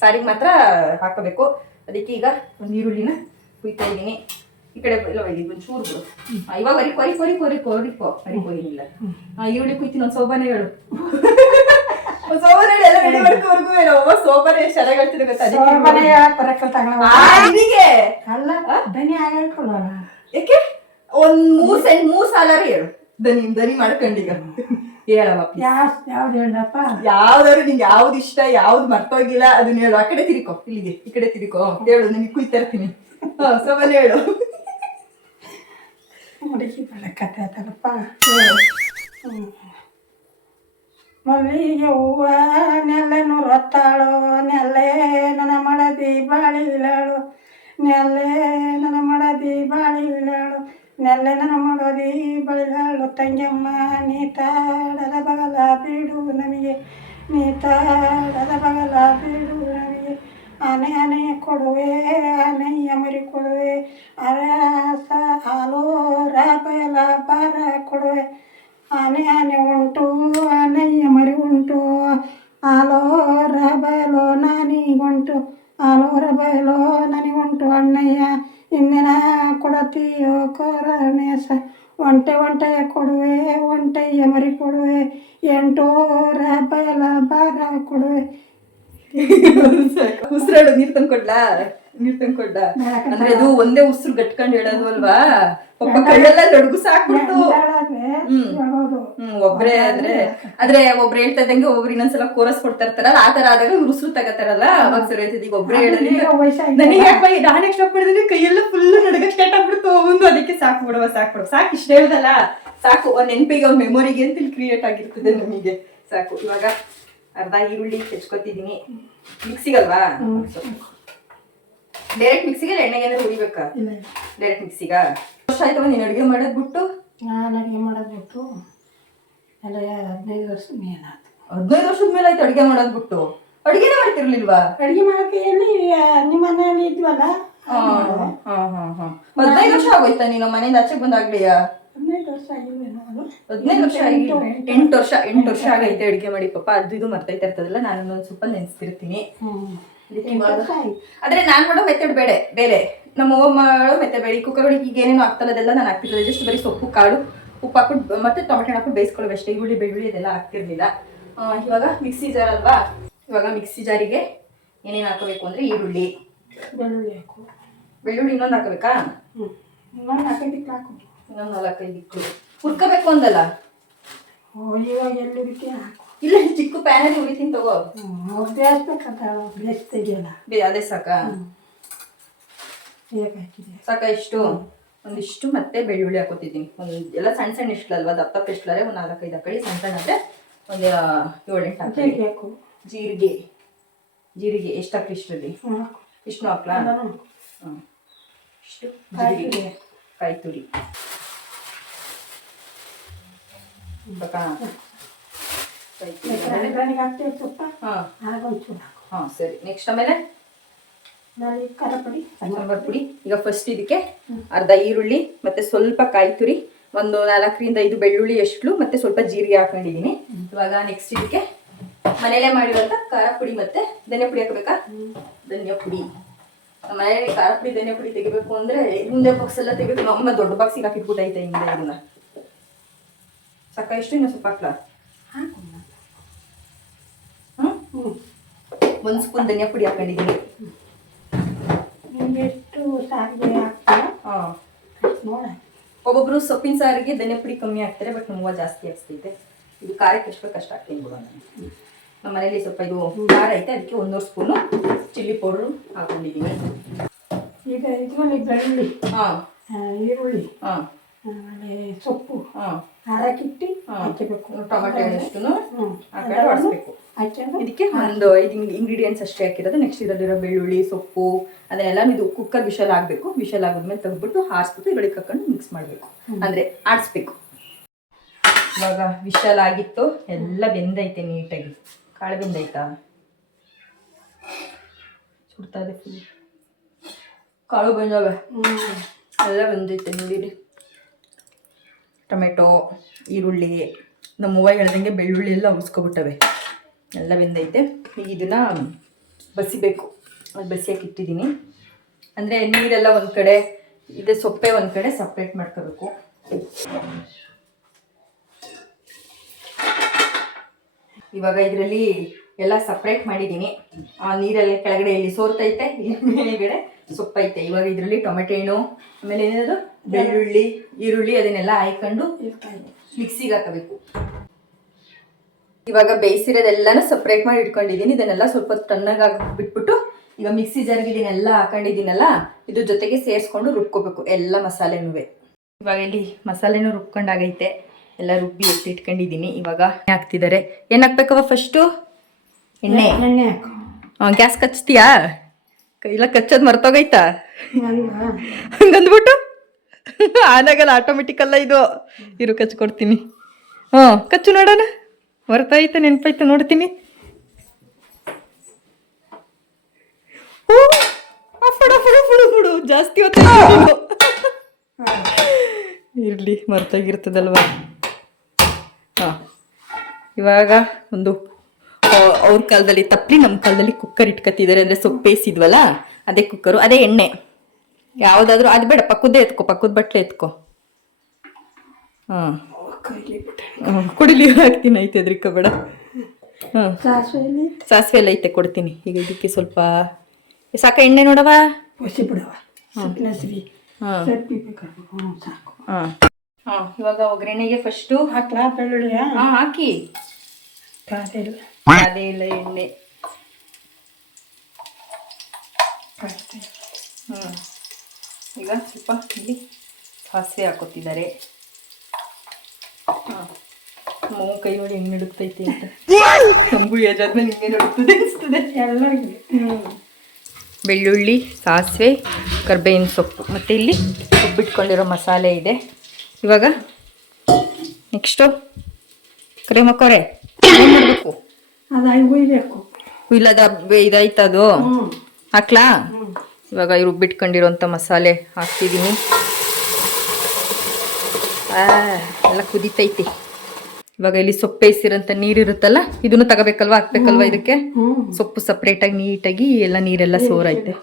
ಸಾರಿಗೆ ಮಾತ್ರ ಹಾಕಬೇಕು. ಅದಕ್ಕೆ ಈಗ ಒಂದು ಈರುಳ್ಳಿನ ಕುಯ್ತಾ ಇದ್ದೀನಿ. ಈ ಕಡೆ ಎಲ್ಲ ಒಂಚೂರು ಬಿಡು. ಇವಾಗ ಅರಿಕೋರಿಲ್ಲ. ಈರುಳ್ಳಿ ಕುಯ್ತೀನಿ. ಒಂದು ಸೋಬಾನೆ ಹೇಳು. ಸೋಬಾನೆ ಎಲ್ಲ ರೆಡಿ ಮಾಡ್ಕೋವರೆಗೂ ಏನೋ ಸೋಬಾನೆ ಎಷ್ಟು ಚೆನ್ನಾಗಿ ಹೇಳ್ತಿದೆ ಗೊತ್ತಾ? ಅಲ್ಲ ದನಿ ಹೇಳ್ಕೊಳ್ಳೋಣ. ಯಾಕೆ ಒಂದ್ 3 ಸಾಲಾರು ಹೇಳು. ದನಿ ಮಾಡ್ಕೊಂಡೀಗ ಹೇಳವ. ಯಾವ್ದು ಹೇಳಪ್ಪ? ಯಾವ್ದಾದ್ರು ನಿಂಗೆ ಯಾವ್ದು ಇಷ್ಟ, ಯಾವ್ದು ಮರ್ತೋಗಿಲ್ಲ ಅದನ್ನ ಹೇಳು. ಆ ಕಡೆ ತಿರ್ಕೋ, ಇಲ್ಲಿಗೆ ಈ ಕಡೆ ತಿರ್ಕೋ ಹೇಳು, ನನಗೆ ಕುಯ್ತಾ ಇರ್ತೀನಿ. ಸೋಬಾನೆ ಹೇಳು. ಹುಡುಗಿ ಬೆಳಕತ್ತೆ ಆಯ್ತಲ್ಲಪ್ಪ. ಮಲ್ಲಿಗೆ ಹೂವ ನೆಲ್ಲೆನು ರೊತ್ತಾಳು, ನೆಲ್ಲೆ ನನ್ನ ಮಡದಿ ಬಾಳಿಲಾಳು, ನೆಲ್ಲೆ ನನ್ನ ಮಡದಿ ಬಾಳಿಲಾಳು, ನೆಲ್ಲೆ ನನ್ನ ಮಡದಿ ಬಳಿಲಾಳು. ತಂಗಮ್ಮ ನೀ ತಾಡದ ಬಗಲ ಬೀಡು ನಮಗೆ, ನೀ ತಾಡದ ಬಗಲ ಬೀಡು ನಮಗೆ. ಆನೆ ಕೊಡುವೆ, ಆನೆಯ ಮರಿ ಕೊಡುವೆ, ಅರಸ ಎಂಟೋರ ಬಲ ಬರ ಕೊಡುವೆ. ಉಸಿರಾಡು ನೀರ್ ತಂದ್ಕೊಡ್ಲಾ ಅಂದ್ರೆ ಅದು ಒಂದೇ ಉಸಿರು ಗಟ್ಕೊಂಡು ಹೇಳೋದು ಅಲ್ವಾ ಪಾಪ ಕೈಯೆಲ್ಲ ನಡುಗು ಸಾಕ್ಬಿಡ್ತು. ಒಬ್ರೇ ಆದ್ರೆ ಒಬ್ರು ಹೇಳ್ತಾ ಇದ್ದಂಗೆ ಒಬ್ರು ಇನ್ನೊಂದ್ಸಲ ಕೋರಸ್ ಕೊಡ್ತಾ ಇರ್ತಾರಲ್ಲ ಆ ತರ ಆದಾಗ ಉಸಿರು ತಗತಾರಲ್ಲ ಅವಾಗ ಸರಿ ಆಯ್ತದ. ಈಗ ಒಬ್ರೇ ಹೇಳೋದ್ರಿಂದ ನನಗೆ ನಾನೇ ಸ್ಟಾಪ್ ಮಾಡಿದ್ರೆ ಕೈಯೆಲ್ಲ ಫುಲ್ ನಡಗಕ್ ಸ್ಟಾರ್ಟ್ ಆಗ್ಬಿಡ್ತು ಒಂದು. ಅದಕ್ಕೆ ಸಾಕು ಇಷ್ಟ ಹೇಳ್ದಲ್ಲ ಸಾಕು, ಒಂದ್ ನೆನಪಿಗೆ ಒಂದ್ ಮೆಮೊರಿಗೆ ಅಂತ ಇಲ್ಲಿ ಕ್ರಿಯೇಟ್ ಆಗಿರ್ತದೆ ನಮಗೆ. ಸಾಕು. ಇವಾಗ ಅರ್ಧ ಈರುಳ್ಳಿ ಹೆಚ್ಕೊತಿದೀನಿ. ಮಿಕ್ಸಿಗಲ್ವಾ? ಡೈರೆಕ್ಟ್ ಮಿಕ್ಸಿಗೆ ಎಣ್ಣೆಗೆ ಅಂದ್ರೆ ಹುರಿಬೇಕಾ? ಡೈರೆಕ್ಟ್ ಮಿಕ್ಸಿಗ. ವರ್ಷ ಆಯ್ತವ ನೀನು ಅಡುಗೆ ಮಾಡೋದ್ ಬಿಟ್ಟು? ನಾನು ಅಡುಗೆ ಮಾಡೋದ್ ಬಿಟ್ಟು ಎಲ್ಲ 15 ವರ್ಷದ ಮೇಲಾಯ್ತು. 15 ವರ್ಷದ ಮೇಲೆ ಆಯ್ತು ಅಡುಗೆ ಮಾಡೋದ್ ಬಿಟ್ಟು? ಅಡುಗೆನೇ ಮಾಡ್ತಿರ್ಲಿಲ್ವಾ? ಅಡುಗೆ ಮಾಡೋಕೆ ಎಲ್ಲಿ ನಿಮ್ಮ ಮನೆಯಲ್ಲಿ ಇದ್ವಲ್ಲ. 15 ವರ್ಷ ಆಗೋಯ್ತಾ ನೀನು ಮನೆಯಿಂದ ಆಚೆಗೆ ಬಂದಾಗ್ಲಿಯಾ? 15 ವರ್ಷ ಆಗಿಲ್ವೇನೋ ಅದು. 15 ವರ್ಷ ಆಗಿ 8 ವರ್ಷ ಆಗೈತೆ ಅಡುಗೆ ಮಾಡಿ. ಪಾಪ ಅದು ಇದು ಮರ್ತೈತಾ ಇರ್ತದಲ್ಲ, ನಾನು ಒಂದ್ ಸ್ವಲ್ಪ ನೆನ್ಸ್ತಿರ್ತೀನಿ. ಆದ್ರೆ ನಾನ್ ಮಾಡೋ ಮೆಥಡ್ ಬೇರೆ. ನಮ್ಮ ಅವ್ವ ಮಾಡೋ ಮೆಥಡ್ ಬೇರೆ. ಕುಕ್ಕರ್ ಒಳಗೆ ಈಗ ಏನೇನು ಆಗ್ತಲ್ಲ ಅದೆಲ್ಲ ನಾನು ಹಾಕ್ತಿರ್ಲಿಲ್ಲ. ಜಸ್ಟ್ ಬರೀ ಸೊಪ್ಪು ಕಾಳು ಉಪ್ಪು ಹಾಕ್ಬಿಟ್ಟು ಮತ್ತೆ ಟೊಮೆಟೊ ಹಾಕ್ಬಿಟ್ಟು ಬೇಯಿಸ್ಕೊಳ್ಳೋ ಅಷ್ಟೇ. ಈರುಳ್ಳಿ ಬೆಳ್ಳುಳ್ಳಿ ಇದೆಲ್ಲ ಹಾಕ್ತಿರ್ಲಿಲ್ಲ. ಇವಾಗ ಮಿಕ್ಸಿ ಜಾರ್ ಅಲ್ವಾ, ಇವಾಗ ಮಿಕ್ಸಿ ಜಾರಿಗೆ ಏನೇನು ಹಾಕೋಬೇಕು ಅಂದ್ರೆ ಈರುಳ್ಳಿ ಬೆಳ್ಳುಳ್ಳಿ ಹಾಕು. ಬೆಳ್ಳುಳ್ಳಿ ಇನ್ನೊಂದು ಹಾಕಬೇಕಾ? ಇನ್ನೊಂದು 4-5 ಹಾಕು. ಇನ್ನೊಂದು 4-5 ಹುರ್ಕೋಬೇಕು ಅಂದಲ್ಲ. ಇವಾಗ ಎಲ್ಲಿದಕ್ಕೆ ಹಾಕು. ಇಲ್ಲ ಚಿಕ್ಕ ಪ್ಯಾನಲ್ಲಿ ಉರಿತೀನಿ ತಗೋ. ಬೇಯಿಸ್ಬೇಕಂತ ಬೇಯಿಸ್ತಿದೆಯಲ್ಲ ಅದೇ ಸಾಕಾ? ಸಾಕ ಇಷ್ಟು? ಒಂದಿಷ್ಟು ಮತ್ತೆ ಬೆಳ್ಳುಳ್ಳಿ ಹಾಕೋತಿದ್ದೀನಿ. ಒಂದು ಎಲ್ಲ ಸಣ್ಣ ಸಣ್ಣ ಇಷ್ಟಲ್ವಾ, ದಪ್ಪ ಇಷ್ಟಲಾರೆ ಒಂದು 4-5 ಹಾಕೊಳ್ಳಿ. ಸಣ್ಣ ಸಣ್ಣ ಅಂದರೆ ಒಂದು 7-8 ಹಾಕಬೇಕು. ಜೀರಿಗೆ ಎಷ್ಟು ಹಾಕಿ? ಇಷ್ಟರಲ್ಲಿ ಇಷ್ಟು ಹಾಕ್ಲಾ? ಇಷ್ಟು ಕಾಯಿ ತುರಿ ಸರಿ. ನೆಕ್ಸ್ಟ್ ಆಮೇಲೆ ಸಾಂಬಾರ್ ಪುಡಿ. ಈಗ ಫಸ್ಟ್ ಇದಕ್ಕೆ ಅರ್ಧ ಈರುಳ್ಳಿ ಮತ್ತೆ ಸ್ವಲ್ಪ ಕಾಯಿ ತುರಿ, ಒಂದು 4-5 ಬೆಳ್ಳುಳ್ಳಿ ಎಷ್ಟು ಮತ್ತೆ ಸ್ವಲ್ಪ ಜೀರಿಗೆ ಹಾಕೊಂಡಿದೀನಿ. ಇವಾಗ ನೆಕ್ಸ್ಟ್ ಇದಕ್ಕೆ ಮನೇಲೆ ಮಾಡಿರುವಂತ ಖಾರ ಪುಡಿ ಮತ್ತೆ ಧನಿಯಾ ಪುಡಿ ಹಾಕಬೇಕಾ? ಧನಿಯಾ ಪುಡಿ. ನಮ್ಮ ಮನೇಲಿ ಖಾರ ಪುಡಿ ಧನಿಯಾ ಪುಡಿ ತೆಗಿಬೇಕು ಅಂದ್ರೆ ಮುಂದೆ ಬಾಕ್ಸ್ ಎಲ್ಲ ತೆಗೆದು ನಮ್ಮ ದೊಡ್ಡ ಬಾಕ್ಸಿಗೆ ಹಾಕಿಟ್ಬಿಟ್ಟೈತೆ ಹಿಂದೆ. ಇದನ್ನ ಸಾಕ ಇಷ್ಟು? ಇನ್ನೂ ಸ್ವಲ್ಪ ಹಾಕ್ಲಾ? ಒಂದು ಸ್ಪೂನ್ ಧನಿಯಾ ಪುಡಿ ಹಾಕೊಂಡಿದ್ದೀನಿ. ಎಷ್ಟು ಸಾರಿಗೆ ಹಾಕ್ತೀರಾ? ಒಬ್ಬೊಬ್ರು ಸೊಪ್ಪಿನ ಸಾರಿಗೆ ಧನಿಯಾ ಪುಡಿ ಕಮ್ಮಿ ಹಾಕ್ತಾರೆ, ಬಟ್ ನಮ್ಗೆ ಜಾಸ್ತಿ ಹಾಕ್ತೈತೆ. ಇದು ಖಾರಕ್ಕೆ ಎಷ್ಟು ಬೇಕು ಅಷ್ಟು ಹಾಕ್ತೀನಿ ಬಿಡೋಣ. ನಮ್ಮ ಮನೇಲಿ ಸ್ವಲ್ಪ ಇದು ಖಾರ ಐತೆ, ಅದಕ್ಕೆ 1 ಸ್ಪೂನು ಚಿಲ್ಲಿ ಪೌಡ್ರು ಹಾಕೊಂಡಿದ್ದೀನಿ. ಈಗ ಇದರಲ್ಲಿ ಬೆಳ್ಳುಳ್ಳಿ, ಈರುಳ್ಳಿ, ಆಮೇಲೆ ಸೊಪ್ಪು ಹಾಕಿಟ್ಟು ಹಾಕಬೇಕು. ಟೊಮೆಟೊ ಎಷ್ಟು ಹಾಕೊಂಡು ಹೊಡಿಸ್ಬೇಕು. ಇದಕ್ಕೆ ಒಂದು 5 ಇಂಗ್ರೀಡಿಯೆಂಟ್ಸ್ ಅಷ್ಟೇ ಹಾಕಿರೋದು. ನೆಕ್ಸ್ಟ್ ಇದರಲ್ಲಿರೋ ಬೆಳ್ಳುಳ್ಳಿ ಸೊಪ್ಪು ಅದನ್ನೆಲ್ಲ ಇದು ಕುಕ್ಕರ್ ವಿಷಲ್ ಆಗಬೇಕು. ವಿಷಲ್ ಆಗೋದ್ಮೇಲೆ ತೆಗೆದ್ಬಿಟ್ಟು ಹಾರಿಸ್ಬಿಟ್ಟು ಇದಕ್ಕೆ ಹಾಕೊಂಡು ಮಿಕ್ಸ್ ಮಾಡಬೇಕು, ಅಂದರೆ ಆಡಿಸ್ಬೇಕು. ಇವಾಗ ವಿಷಲ್ ಆಗಿತ್ತು, ಎಲ್ಲ ಬೆಂದೈತೆ ನೀಟಾಗಿ. ಕಾಳು ಬೆಂದೈತಾ? ಸುಡ್ತಾ ಇದೆ ಫುಲ್. ಕಾಳು ಬೆಂದವೆ, ಎಲ್ಲ ಬೆಂದೈತೆ ನೋಡಿರಿ. ಟೊಮೆಟೊ ಈರುಳ್ಳಿ ನಮ್ಮವ್ವ ಹೇಳ್ದಂಗೆ ಬೆಳ್ಳುಳ್ಳಿ ಎಲ್ಲ ಉಳಿಸ್ಕೊಬಿಟ್ಟವೆ, ಎಲ್ಲ ಬೆಂದೈತೆ. ಈಗ ಇದನ್ನು ಬಸಿಬೇಕು. ಅದು ಬಸಿಯಾಗಿ ಇಟ್ಟಿದ್ದೀನಿ. ಅಂದರೆ ನೀರೆಲ್ಲ ಒಂದು ಕಡೆ ಇದೆ, ಸೊಪ್ಪೆ ಒಂದು ಕಡೆ ಸಪ್ರೇಟ್ ಮಾಡ್ಕೋಬೇಕು. ಇವಾಗ ಇದರಲ್ಲಿ ಎಲ್ಲ ಸಪ್ರೇಟ್ ಮಾಡಿದ್ದೀನಿ. ಆ ನೀರೆಲ್ಲ ಕೆಳಗಡೆ ಇಲ್ಲಿ ಸೋರ್ತೈತೆ, ಇಲ್ಲಿ ಮೇಲೆಗಡೆ ಸೊಪ್ಪೈತೆ. ಇವಾಗ ಇದರಲ್ಲಿ ಟೊಮೆಟೊ ಹಣ್ಣು ಆಮೇಲೆ ಏನೇನದು ಬೆಳ್ಳುಳ್ಳಿ ಈರುಳ್ಳಿ ಅದನ್ನೆಲ್ಲ ಹಾಕೊಂಡು ಮಿಕ್ಸಿಗೆ ಹಾಕಬೇಕು. ಇವಾಗ ಬೇಯಿಸಿರೋದೆಲ್ಲನೂ ಸಪ್ರೇಟ್ ಮಾಡಿ ಇಟ್ಕೊಂಡಿದ್ದೀನಿ. ಇದನ್ನೆಲ್ಲ ಸ್ವಲ್ಪ ತಣ್ಣಗೆ ಬಿಟ್ಬಿಟ್ಟು ಈಗ ಮಿಕ್ಸಿ ಜಾರ್ಗೆ ಇದನ್ನೆಲ್ಲ ಹಾಕೊಂಡಿದ್ದೀನಲ್ಲ ಇದ್ರ ಜೊತೆಗೆ ಸೇರಿಸ್ಕೊಂಡು ರುಬ್ಕೋಬೇಕು ಎಲ್ಲ ಮಸಾಲೆನೂ. ಇವಾಗ ಇಲ್ಲಿ ಮಸಾಲೆನೂ ರುಬ್ಕೊಂಡಾಗೈತೆ, ಎಲ್ಲ ರುಬ್ಬಿ ಎತ್ತಿಟ್ಕೊಂಡಿದ್ದೀನಿ. ಇವಾಗ ಹಾಕ್ತಿದ್ದಾರೆ. ಏನು ಹಾಕ್ಬೇಕವ ಫಸ್ಟು? ಎಣ್ಣೆ ಹಾಕು. ಗ್ಯಾಸ್ ಕಚ್ತೀಯಾ? ಇಲ್ಲ ಕಚ್ಚೋದು ಮರ್ತೋಗೈತಾ? ಹಂಗಂದ್ಬಿಟ್ಟು ಆನಾಗಲ್ಲ, ಆಟೋಮೆಟಿಕಲ್ಲ ಇದು. ಇರು ಕಚ್ಕೊಡ್ತೀನಿ. ಕಚ್ಚು ನೋಡೋಣ. ಮರ್ತೈತೆ ನೆನಪೈತೆ ನೋಡ್ತೀನಿ. ಜಾಸ್ತಿ ಇರಲಿ, ಮರ್ತಾಗಿರ್ತದಲ್ವಾ. ಇವಾಗ ಒಂದು ಅವ್ರ ಕಾಲದಲ್ಲಿ ತಪ್ಪಲಿ, ನಮ್ಮ ಕಾಲದಲ್ಲಿ ಕುಕ್ಕರ್ ಇಟ್ಕೊತಿದ್ದಾರೆ. ಅಂದರೆ ಸೊಪ್ಪು ಬೇಯಿಸಿದ್ವಲ್ಲ ಅದೇ ಕುಕ್ಕರು, ಅದೇ ಎಣ್ಣೆ. ಯಾವುದಾದ್ರೂ ಅದು ಬೇಡ, ಪಕ್ಕದ್ದೇ ಎತ್ಕೊ, ಪಕ್ಕದ ಬಟ್ಲೆ ಎತ್ಕೊ. ಕೈಲಿ ಬಿಟ್ಟೆ. ಕುಡಿಲಿ ಹಾಕ್ತೀನಿ, ಐತೆ ಅದ್ರಿಕೋಬೇಡ. ಹಾಂ, ಸಾಸಿವೆಯಲ್ಲಿ ಸಾಸಿವೆ ಎಲ್ಲ ಐತೆ ಕೊಡ್ತೀನಿ. ಈಗ ಇದಕ್ಕೆ ಸ್ವಲ್ಪ ಸಾಕ ಎಣ್ಣೆ ನೋಡವ. ಹೊಸಿ ಬಿಡವ, ಸೊಪ್ಪಿನ ಸಿರಿ ಹಾಂ ಸೊಪ್ಪಿ ಬೇಕಾಗ್ಬೇಕು. ಸಾಕು. ಹಾಂ ಹಾಂ. ಇವಾಗ ಒಗ್ಗರಣೆಗೆ ಫಸ್ಟು ಹಾಕ್ಲಾ ಬೆಳ್ಳುಳ್ಳಿಯ? ಹಾಂ ಹಾಕಿ. ಕಾದೆ ಇಲ್ಲ ಅದೇ ಇಲ್ಲ ಎಣ್ಣೆ. ಈಗ ಸ್ವಲ್ಪ ಇಲ್ಲಿ ಸಾಸಿವೆ ಹಾಕೋತಿದ್ದಾರೆ. ಹಾಂ, ಮಗು ಕೈ ನೋಡಿ ಹೆಂಗೆ ನಡುಕ್ತೈತೆ ಅಂತ. ನಮಗೂ ಏಜಾದ್ಮೇಲೆ ಹಿಂಗೆ ನಡುಕ್ತದೆ ಅನಿಸ್ತದೆ ಎಲ್ಲರಿಗೆ. ಬೆಳ್ಳುಳ್ಳಿ, ಸಾಸಿವೆ, ಕರ್ಬೇವಿನ ಸೊಪ್ಪು ಮತ್ತು ಇಲ್ಲಿ ರುಬ್ಬಿಟ್ಕೊಂಡಿರೋ ಮಸಾಲೆ ಇದೆ. ಇವಾಗ ನೆಕ್ಸ್ಟು ಕರೆ ಮಕ್ಕೋರೆ ಏನು ಮಾಡಬೇಕು? ಅದಾಗಿ ಹುಯ್ಬೇಕು. ಇಲ್ಲದ ಇದಾಯ್ತದು ಹಾಕ್ಲಾ? ಇವಾಗ ರುಬ್ಬಿಟ್ಕೊಂಡಿರೋಂಥ ಮಸಾಲೆ ಹಾಕ್ತಿದ್ದೀನಿ. ಎಲ್ಲ ಕುದಿತೈತಿ. ಇವಾಗ ಇಲ್ಲಿ ಸೊಪ್ಪು ಬೇಯಿಸಿರೋಂಥ ನೀರಿರುತ್ತಲ್ಲ, ಇದನ್ನು ತಗೋಬೇಕಲ್ವಾ, ಹಾಕ್ಬೇಕಲ್ವಾ ಇದಕ್ಕೆ. ಸೊಪ್ಪು ಸಪ್ರೇಟಾಗಿ ನೀಟಾಗಿ ಎಲ್ಲ ನೀರೆಲ್ಲ ಸೋರೈತೆ,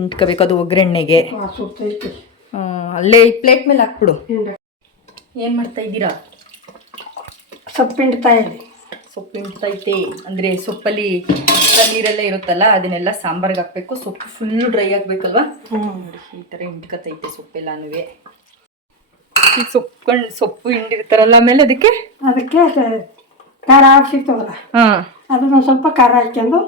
ಇಂಟ್ಕೋಬೇಕು ಅದು ಒಗ್ಗರಣೆಗೆ. ಅಲ್ಲೇ ಪ್ಲೇಟ್ ಮೇಲೆ ಹಾಕ್ಬಿಡು. ಏನು ಮಾಡ್ತಾ ಇದ್ದೀರಾ? ಸೊಪ್ಪು ಹಿಂಡ್ತಾ ಇದೆ. ಸೊಪ್ಪು ಹಿಂಡ್ತೈತೆ ಅಂದರೆ ಸೊಪ್ಪಲ್ಲಿ ನೀರೆಲ್ಲ ಇರುತ್ತಲ್ಲ, ಅದನ್ನೆಲ್ಲ ಸಾಂಬಾರ್ಗೆ ಹಾಕ್ಬೇಕು. ಸೊಪ್ಪು ಫುಲ್ಲು ಡ್ರೈ ಆಗಬೇಕಲ್ವಾ, ಈ ಥರ ಹಿಂಡ್ಕತೈತೆ ಸೊಪ್ಪೆಲ್ಲನೂ. ಈಗ ಸೊಪ್ಪು ಹಿಂಡಿರ್ತಾರಲ್ಲ, ಆಮೇಲೆ ಅದಕ್ಕೆ ಖಾರ ಹಾಕ್ಸಿರ್ತವಲ್ಲ, ಹಾಂ, ಅದನ್ನ ಸ್ವಲ್ಪ ಖಾರ ಹಾಕ್ಯಂಡು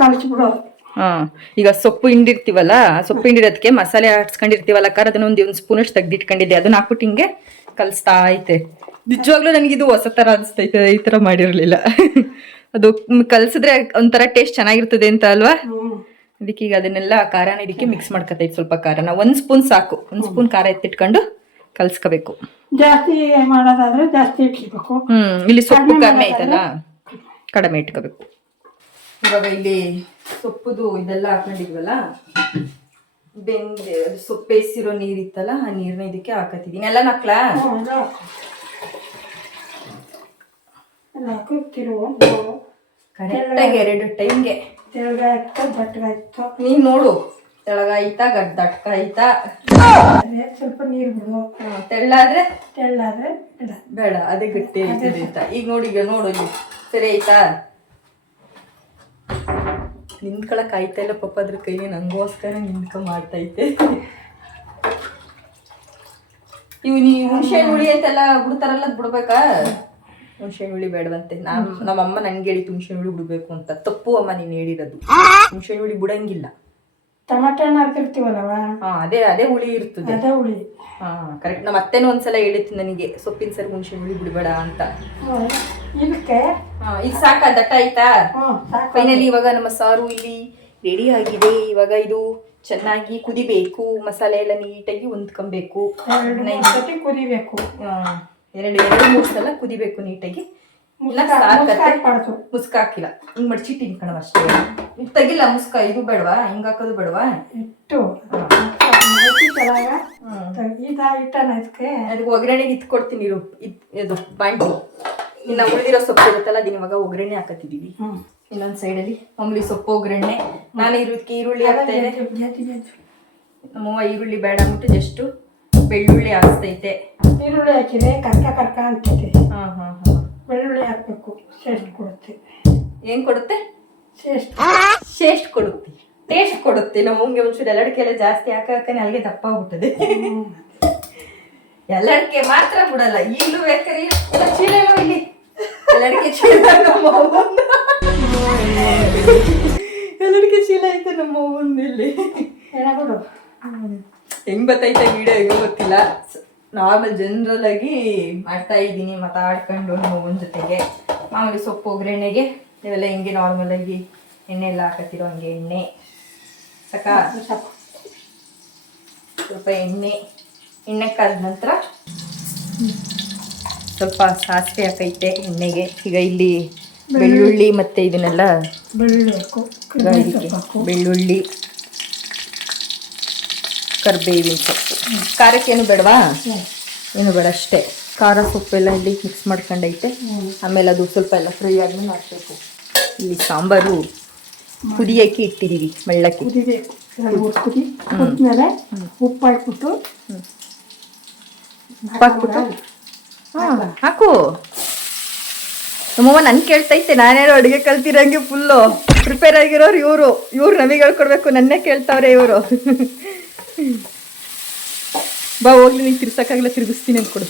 ಕಲಿಸ್ಬಿಡೋದು. ಹಾಂ, ಈಗ ಸೊಪ್ಪು ಹಿಂಡಿರ್ತೀವಲ್ಲ, ಸೊಪ್ಪು ಹಿಂಡಿರೋದಕ್ಕೆ ಮಸಾಲೆ ಹಾಕ್ಸ್ಕೊಂಡಿರ್ತೀವಲ್ಲ ಖಾರ, ಅದನ್ನ ಒಂದು ಸ್ಪೂನಷ್ಟು ತೆಗ್ದಿಟ್ಕೊಂಡಿದ್ದೆ. ಅದನ್ನ ಹಾಕ್ಬಿಟ್ಟು ಹಿಂಗೆ ಕಲಿಸ್ತಾ ಐತೆ. ನಿಜವಾಗ್ಲೂ ನನಗಿದು ಹೊಸ ಥರ ಅನಿಸ್ತೈತೆ, ಈ ಥರ ಮಾಡಿರಲಿಲ್ಲ. ಅದು ಕಲಿಸಿದ್ರೆ ಒಂಥರ ಟೇಸ್ಟ್ ಚೆನ್ನಾಗಿರ್ತದೆ ಅಂತ ಅಲ್ವಾ. ಅದಕ್ಕೆ ಈಗ ಅದನ್ನೆಲ್ಲ ಖಾರನ ಇದಕ್ಕೆ ಮಿಕ್ಸ್ ಮಾಡ್ಕೊತೈತೆ. ಸ್ವಲ್ಪ ಖಾರನ 1 ಸ್ಪೂನ್ ಸಾಕು. 1 ಸ್ಪೂನ್ ಖಾರ ಎತ್ತಿಟ್ಕೊಂಡು ಕಲ್ಸ್ಕೋಬೇಕು. ಜಾಸ್ತಿ ಮಾಡೋದಾದ್ರೆ ಜಾಸ್ತಿ ಇಟ್ಕೋಬೇಕು. ಇಲ್ಲಿ ಸೊಪ್ಪು ಕಡಿಮೆ ಐತಲ್ಲ, ಕಡಿಮೆ ಇಟ್ಕೋಬೇಕು. ಇವಾಗ ಇಲ್ಲಿ ಸೊಪ್ಪುದು ಇದೆಲ್ಲ ಹಾಕೊಂಡಿದ್ವಲ್ಲ, ಸೊಪ್ಪು ಬೇಯಿಸಿರೋ ನೀರಿತ್ತಲ್ಲ, ಆ ನೀರನ್ನ ಇದಕ್ಕೆ ಹಾಕತ್ತಿದ್ದೀನಿ. ಎಲ್ಲ ಹಾಕ್ಲಾ? ಕರೆಕ್ಟಾಗಿ 2 ಟೈಮ್ಗೆ ತೆಳಗಾಯ್ತು ದಟ್ಟಗಾಯ್ತು. ನೀನ್ ನೋಡು, ತೆಳಗಾಯ್ತಾ ದಟ್ಕಾಯ್ತಾ. ಸ್ವಲ್ಪ ನೀರು ಬಿಡು. ತೆಳ್ಳಾದ್ರೆ ಬೇಡ, ಅದೇ ಗಟ್ಟಿ ಆಯ್ತದೆ ಅಂತ. ಈಗ ನೋಡಿ, ಈಗ ನೋಡು ಇಲ್ಲಿ ಸರಿ ಆಯ್ತಾ? ನಿಂತ್ಕೊಳಕ್ ಆಯ್ತಾ ಇಲ್ಲ ಪಾಪ, ಅದ್ರ ಕೈಲಿ ನಂಗೋಸ್ಕರ ಮಾಡ್ತೈತೆ. ಇವು ನೀವು ಹುಣಸೆ ಹುಳಿ ಅಂತೆಲ್ಲ ಬಿಡ್ತಾರಲ್ಲ, ಅದು ಬಿಡ್ಬೇಕಾ? ಹುಣಸೆ ಹುಳಿ ಬೇಡವಂತೆ. ನಮ್ಮಮ್ಮ ನನ್ಗೆ ಹೇಳಿತ್ತು ಹುಣಸೆ ಹುಳಿ ಬಿಡ್ಬೇಕು ಅಂತ. ತಪ್ಪು ಅಮ್ಮ ನೀನು ಹೇಳಿರೋದು. ಹುಣಸೆ ಹುಳಿ ಬಿಡಂಗಿಲ್ಲ. ಟಮಾಟೆ ಹಣ್ಣು ಹಾಕಿರ್ತೀವಲ್ಲವ, ಅದೇ ಹುಳಿ ಇರ್ತದೆ. ಅದೇ ಹುಳಿ. ಕರೆಕ್ಟ್. ನಮ್ಮ ಅತ್ತೆನೂ ಒಂದ್ಸಲ ಹೇಳಿತ್ತು ನನಗೆ, ಸೊಪ್ಪಿನ ಸರಿ ಹುಣಸೆ ಹುಳಿ ಬಿಡಬೇಡ ಅಂತ. ಇದಕ್ಕೆ ಇದು ಸಾಕಾ? ದಟ್ಟ ಆಯ್ತಾ? ಫೈನಲಿ ಇವಾಗ ನಮ್ಮ ಸಾರು ಇಲ್ಲಿ ರೆಡಿ ಆಗಿದೆ. ಇವಾಗ ಇದು ಚೆನ್ನಾಗಿ ಕುದಿಬೇಕು, ಮಸಾಲೆ ಎಲ್ಲ ನೀಟಾಗಿ ಹೊಂದ್ಕೊಬೇಕು. 2 ಸತಿ ಕುದಿಬೇಕು. 2-3 ಸಲ ಕುದಿಬೇಕು ನೀಟಾಗಿ. ಮುಸ್ಕ ಹಾಕಿಲ್ಲ, ಹಿಂಗ್ ಮಡ್ಚಿಟ್ಟಿನಿ ಕಣವ ಅಷ್ಟೇ. ಇದು ತೆಗಿಲ್ಲ ಮುಸ್ಕ. ಇದು ಬೇಡವಾ? ಹಿಂಗ್ ಹಾಕೋದು ಬೇಡವಾ? ಇಟ್ಟು ಅದಕ್ಕೆ ಒಗ್ಗರಣೆಗೆ ಇಟ್ಕೊಡ್ತೀನಿ. ಇದು ಬಾಂಡಿ ಇನ್ನು ಉಳಿದಿರೋ ಸೊಪ್ಪು ಇರುತ್ತಲ್ಲ, ಅದನ್ನ ಇವಾಗ ಒಗ್ಗರಣೆ ಹಾಕತ್ತಿದೀವಿ. ಇನ್ನೊಂದು ಸೈಡಲ್ಲಿ ಮಾಮೂಲಿ ಸೊಪ್ಪು ಒಗ್ಗರಣೆ. ನಾನು ಇದಕ್ಕೆ ಈರುಳ್ಳಿ ಹಾಕ್ತೇನೆ. ನಮ್ಮವ್ವ ಈರುಳ್ಳಿ ಬೇಡ ಅಂದ್ಬಿಟ್ಟು ಜಸ್ಟ್ ಬೆಳ್ಳುಳ್ಳಿ ಹಾಕ್ತೈತೆ. ಈರುಳ್ಳಿ ಹಾಕಿದ್ರೆ ಕರ್ಕ ಅಂತೈತೆ. ಹಾಂ, ಬೆಳ್ಳುಳ್ಳಿ ಹಾಕ್ಬೇಕು, ಟೇಸ್ಟ್ ಕೊಡುತ್ತೆ. ಏನ್ ಕೊಡುತ್ತೆ? ಟೇಸ್ಟ್ ಕೊಡುತ್ತೆ, ಟೇಸ್ಟ್ ಕೊಡುತ್ತೆ. ನಮ್ಮಂಗೆ ಒಂಚೂರು ಎಲ್ಲಡಿಕೆ ಜಾಸ್ತಿ ಹಾಕಿ ಅಲ್ಲಿಗೆ ದಪ್ಪ ಆಗ್ಬಿಟ್ಟದೆ. ಎಲ್ಲಡಿಕೆ ಮಾತ್ರ ಬಿಡಲ್ಲ. ಈಗಲೂ ಬೇಕಾದ್ರೆ ಚೀಲ ಇಲ್ಲಿ ಎಲ್ಲಡಿಕೆ ಚೀಲ, ಎಲ್ಲಡಿಕೆ ಚೀಲ ಐತೆ ನಮ್ಮ ಇಲ್ಲಿ. ಏನಾಗ್ಬಿಡು ಹೆಂಗ್ ಬತ್ತೈತೆ ವಿಡಿಯೋ ಹೆಂಗೋ ಗೊತ್ತಿಲ್ಲ. ನಾರ್ಮಲ್ ಜನರಲ್ ಆಗಿ ಮಾಡ್ತಾ ಇದ್ದೀನಿ, ಮಾತಾಡ್ಕೊಂಡು ನೋವನ್ ಜೊತೆಗೆ. ಮಾಮೂಲಿ ಸೊಪ್ಪು ಒಗ್ಗರಣೆಗೆ ಇವೆಲ್ಲ ಹಿಂಗೆ ನಾರ್ಮಲ್ ಆಗಿ ಎಣ್ಣೆ ಎಲ್ಲ ಹಾಕತ್ತಿರೋ ಹಂಗೆ ಎಣ್ಣೆ ಸಾಕಾ? ಸ್ವಲ್ಪ ಎಣ್ಣೆ ಕಾದ ನಂತರ ಸ್ವಲ್ಪ ಸಾಸಿವೆ ಹಾಕೈತೆ ಎಣ್ಣೆಗೆ. ಈಗ ಇಲ್ಲಿ ಬೆಳ್ಳುಳ್ಳಿ ಮತ್ತೆ ಇದನ್ನೆಲ್ಲ ಬೆಳ್ಳುಳ್ಳಿ, ಕರ್ಬೇವಿನ ಸೊಪ್ಪು. ಖಾರಕ್ಕೇನು ಬೇಡವಾ? ಏನು ಬೇಡ, ಅಷ್ಟೇ. ಖಾರ ಸೊಪ್ಪೆಲ್ಲ ಇಲ್ಲಿ ಮಿಕ್ಸ್ ಮಾಡ್ಕೊಂಡೈತೆ. ಆಮೇಲೆ ಅದು ಸ್ವಲ್ಪ ಎಲ್ಲ ಫ್ರೈ ಆದ್ಮೇಲೆ ಹಾಕಬೇಕು. ಇಲ್ಲಿ ಸಾಂಬಾರು ಕುದಿಯಕ್ಕೆ ಇಟ್ಟಿದ್ದೀವಿ, ಬೆಳ್ಳಕ್ಕೆ ಕುದಿಬೇಕು. 2-3 ಕುದಿ ಕುದ್ಮೇಲೆ ಉಪ್ಪು ಹಾಕ್ಬಿಟ್ಟು ಹಾಂ ಹಾಕು. ನಮ್ಮವ್ವ ನನ್ ಕೇಳ್ತೈತೆ, ನಾನೇನೋ ಅಡುಗೆ ಕಲ್ತಿರಂಗೆ ಫುಲ್ಲು ಪ್ರಿಪೇರ್ ಆಗಿರೋರು ಇವ್ರು ನಮಗೆ ಹೇಳ್ಕೊಡ್ಬೇಕು, ನನ್ನೇ ಕೇಳ್ತಾವ್ರೆ ಇವರು. ಬಾ ಹೋಗ್ಲಿ, ನೀನು ತಿರ್ಸಕ್ಕಾಗಲ್ಲ, ತಿರುಗಿಸ್ತೀನಿ ಅಂದ್ಕೊಡು.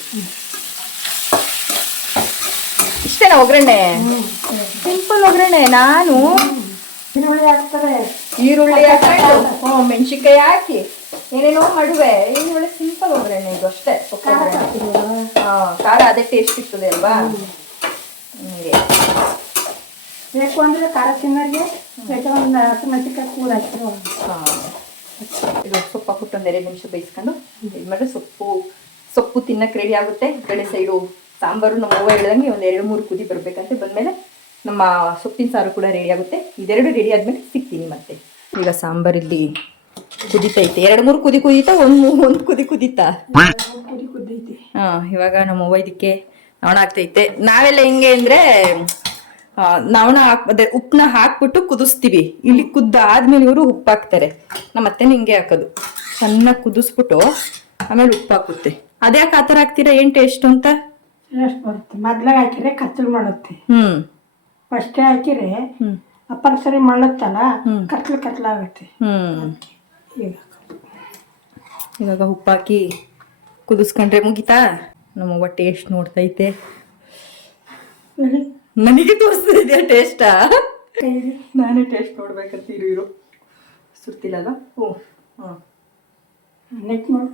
ಇಷ್ಟೇನಾ ಒಗ್ಗರಣೆ? ಸಿಂಪಲ್ ಒಗ್ಗರಣೆ. ನಾನು ಈರುಳ್ಳಿ ಹಾಕ್ತಾರೆ, ಈರುಳ್ಳಿ ಹಾಕೊಂಡು ಮೆಣಸಿನ್ಕಾಯಿ ಹಾಕಿ ಏನೇನೋ ಮಾಡುವೆ. ಏನು ಒಳ್ಳೆ ಸಿಂಪಲ್ ಒಗ್ಗರಣೆ ಇದು ಅಷ್ಟೇ. ಖಾರ ಹಾಕ್ತೀವಲ್ಲ, ಖಾರ ಅದೇ ಟೇಸ್ಟ್ ಇರ್ತದೆ ಅಲ್ವಾ? ಹಂಗೆ ಬೇಕು ಅಂದರೆ ಖಾರ ತಿನ್ನೋರಿಗೆ ಬೇಕಾದ್ರೆ ಒಂದು ಹಸಿಮೆಣಸಿನ್ಕಾಯಿ ಕೂಡ್ ಹಾಕ್ತಾರೆ. ಇದು ಸೊಪ್ಪು ಹಾಕ್ಬಿಟ್ಟು ಒಂದು 2 ನಿಮಿಷ ಬೇಯಿಸ್ಕೊಂಡು ಇದ್ಮೇಲೆ ಸೊಪ್ಪು ತಿನ್ನಕ್ಕೆ ರೆಡಿ ಆಗುತ್ತೆ. ಈ ಕಡೆ ಸೈಡು ಸಾಂಬಾರು ನಮ್ಮ ಅವ್ವ ಹೇಳ್ದಂಗೆ ಒಂದು 2-3 ಕುದಿ ಬರಬೇಕಂತೆ. ಬಂದಮೇಲೆ ನಮ್ಮ ಸೊಪ್ಪಿನ ಸಾರು ಕೂಡ ರೆಡಿ ಆಗುತ್ತೆ. ಇದೆರಡು ರೆಡಿ ಆದಮೇಲೆ ಸಿಗ್ತೀನಿ ಮತ್ತೆ. ಈಗ ಸಾಂಬಾರಲ್ಲಿ ಕುದಿತೈತೆ. 2-3 ಕುದಿ ಕುದೀತಾ, ಒಂದು ಕುದಿ ಕುದೀತಾ? ಕುದಿ ಕುದ್ದೈತಿ. ಇವಾಗ ನಮ್ಮ ಅವ್ವ ಇದಕ್ಕೆ ನವಣ ಆಗ್ತೈತೆ. ನಾವೆಲ್ಲ ಹೆಂಗೆ ಅಂದರೆ ನವಣ ಅದೇ ಉಪ್ಪನ್ನ ಹಾಕ್ಬಿಟ್ಟು ಕುದಿಸ್ತೀವಿ. ಇಲ್ಲಿ ಕುದ್ದಾದ್ಮೇಲೆ ಇವರು ಉಪ್ಪು ಹಾಕ್ತಾರೆ. ನಮ್ಮ ಅತ್ತೆನ ಹಿಂಗೆ ಹಾಕೋದು, ಚೆನ್ನಾಗಿ ಕುದಿಸ್ಬಿಟ್ಟು ಆಮೇಲೆ ಉಪ್ಪು ಹಾಕುತ್ತೆ. ಅದ್ಯಾಕೆ ಆ ಥರ ಹಾಕ್ತೀರಾ? ಏನು ಟೇಸ್ಟ್ ಅಂತ? ಟೇಸ್ಟ್ ಬರುತ್ತೆ. ಮೊದ್ಲಾಗ ಹಾಕಿದ್ರೆ ಕತ್ತಲು ಮಾಡುತ್ತೆ. ಫಸ್ಟೇ ಹಾಕಿದ್ರೆ ಅಪ್ಪನ ಸರಿ ಮಾಡುತ್ತಲ್ಲ, ಕತ್ಲಾಗುತ್ತೆ. ಇವಾಗ ಉಪ್ಪಾಕಿ ಕುದಿಸ್ಕೊಂಡ್ರೆ ಮುಗಿತಾ? ನಮ್ಮವ್ವ ಟೇಸ್ಟ್ ನೋಡ್ತೈತೆ, ನನಗೆ ತೋರಿಸ್ತಿದ್ಯಾ ಟೇಸ್ಟಾ? ನಾನೇ ಟೇಸ್ಟ್ ನೋಡ್ಬೇಕಂತ ಇರು ಸುರ್ತಿಲ್ಲಲ್ಲ. ನೆಕ್ ನೋಡು,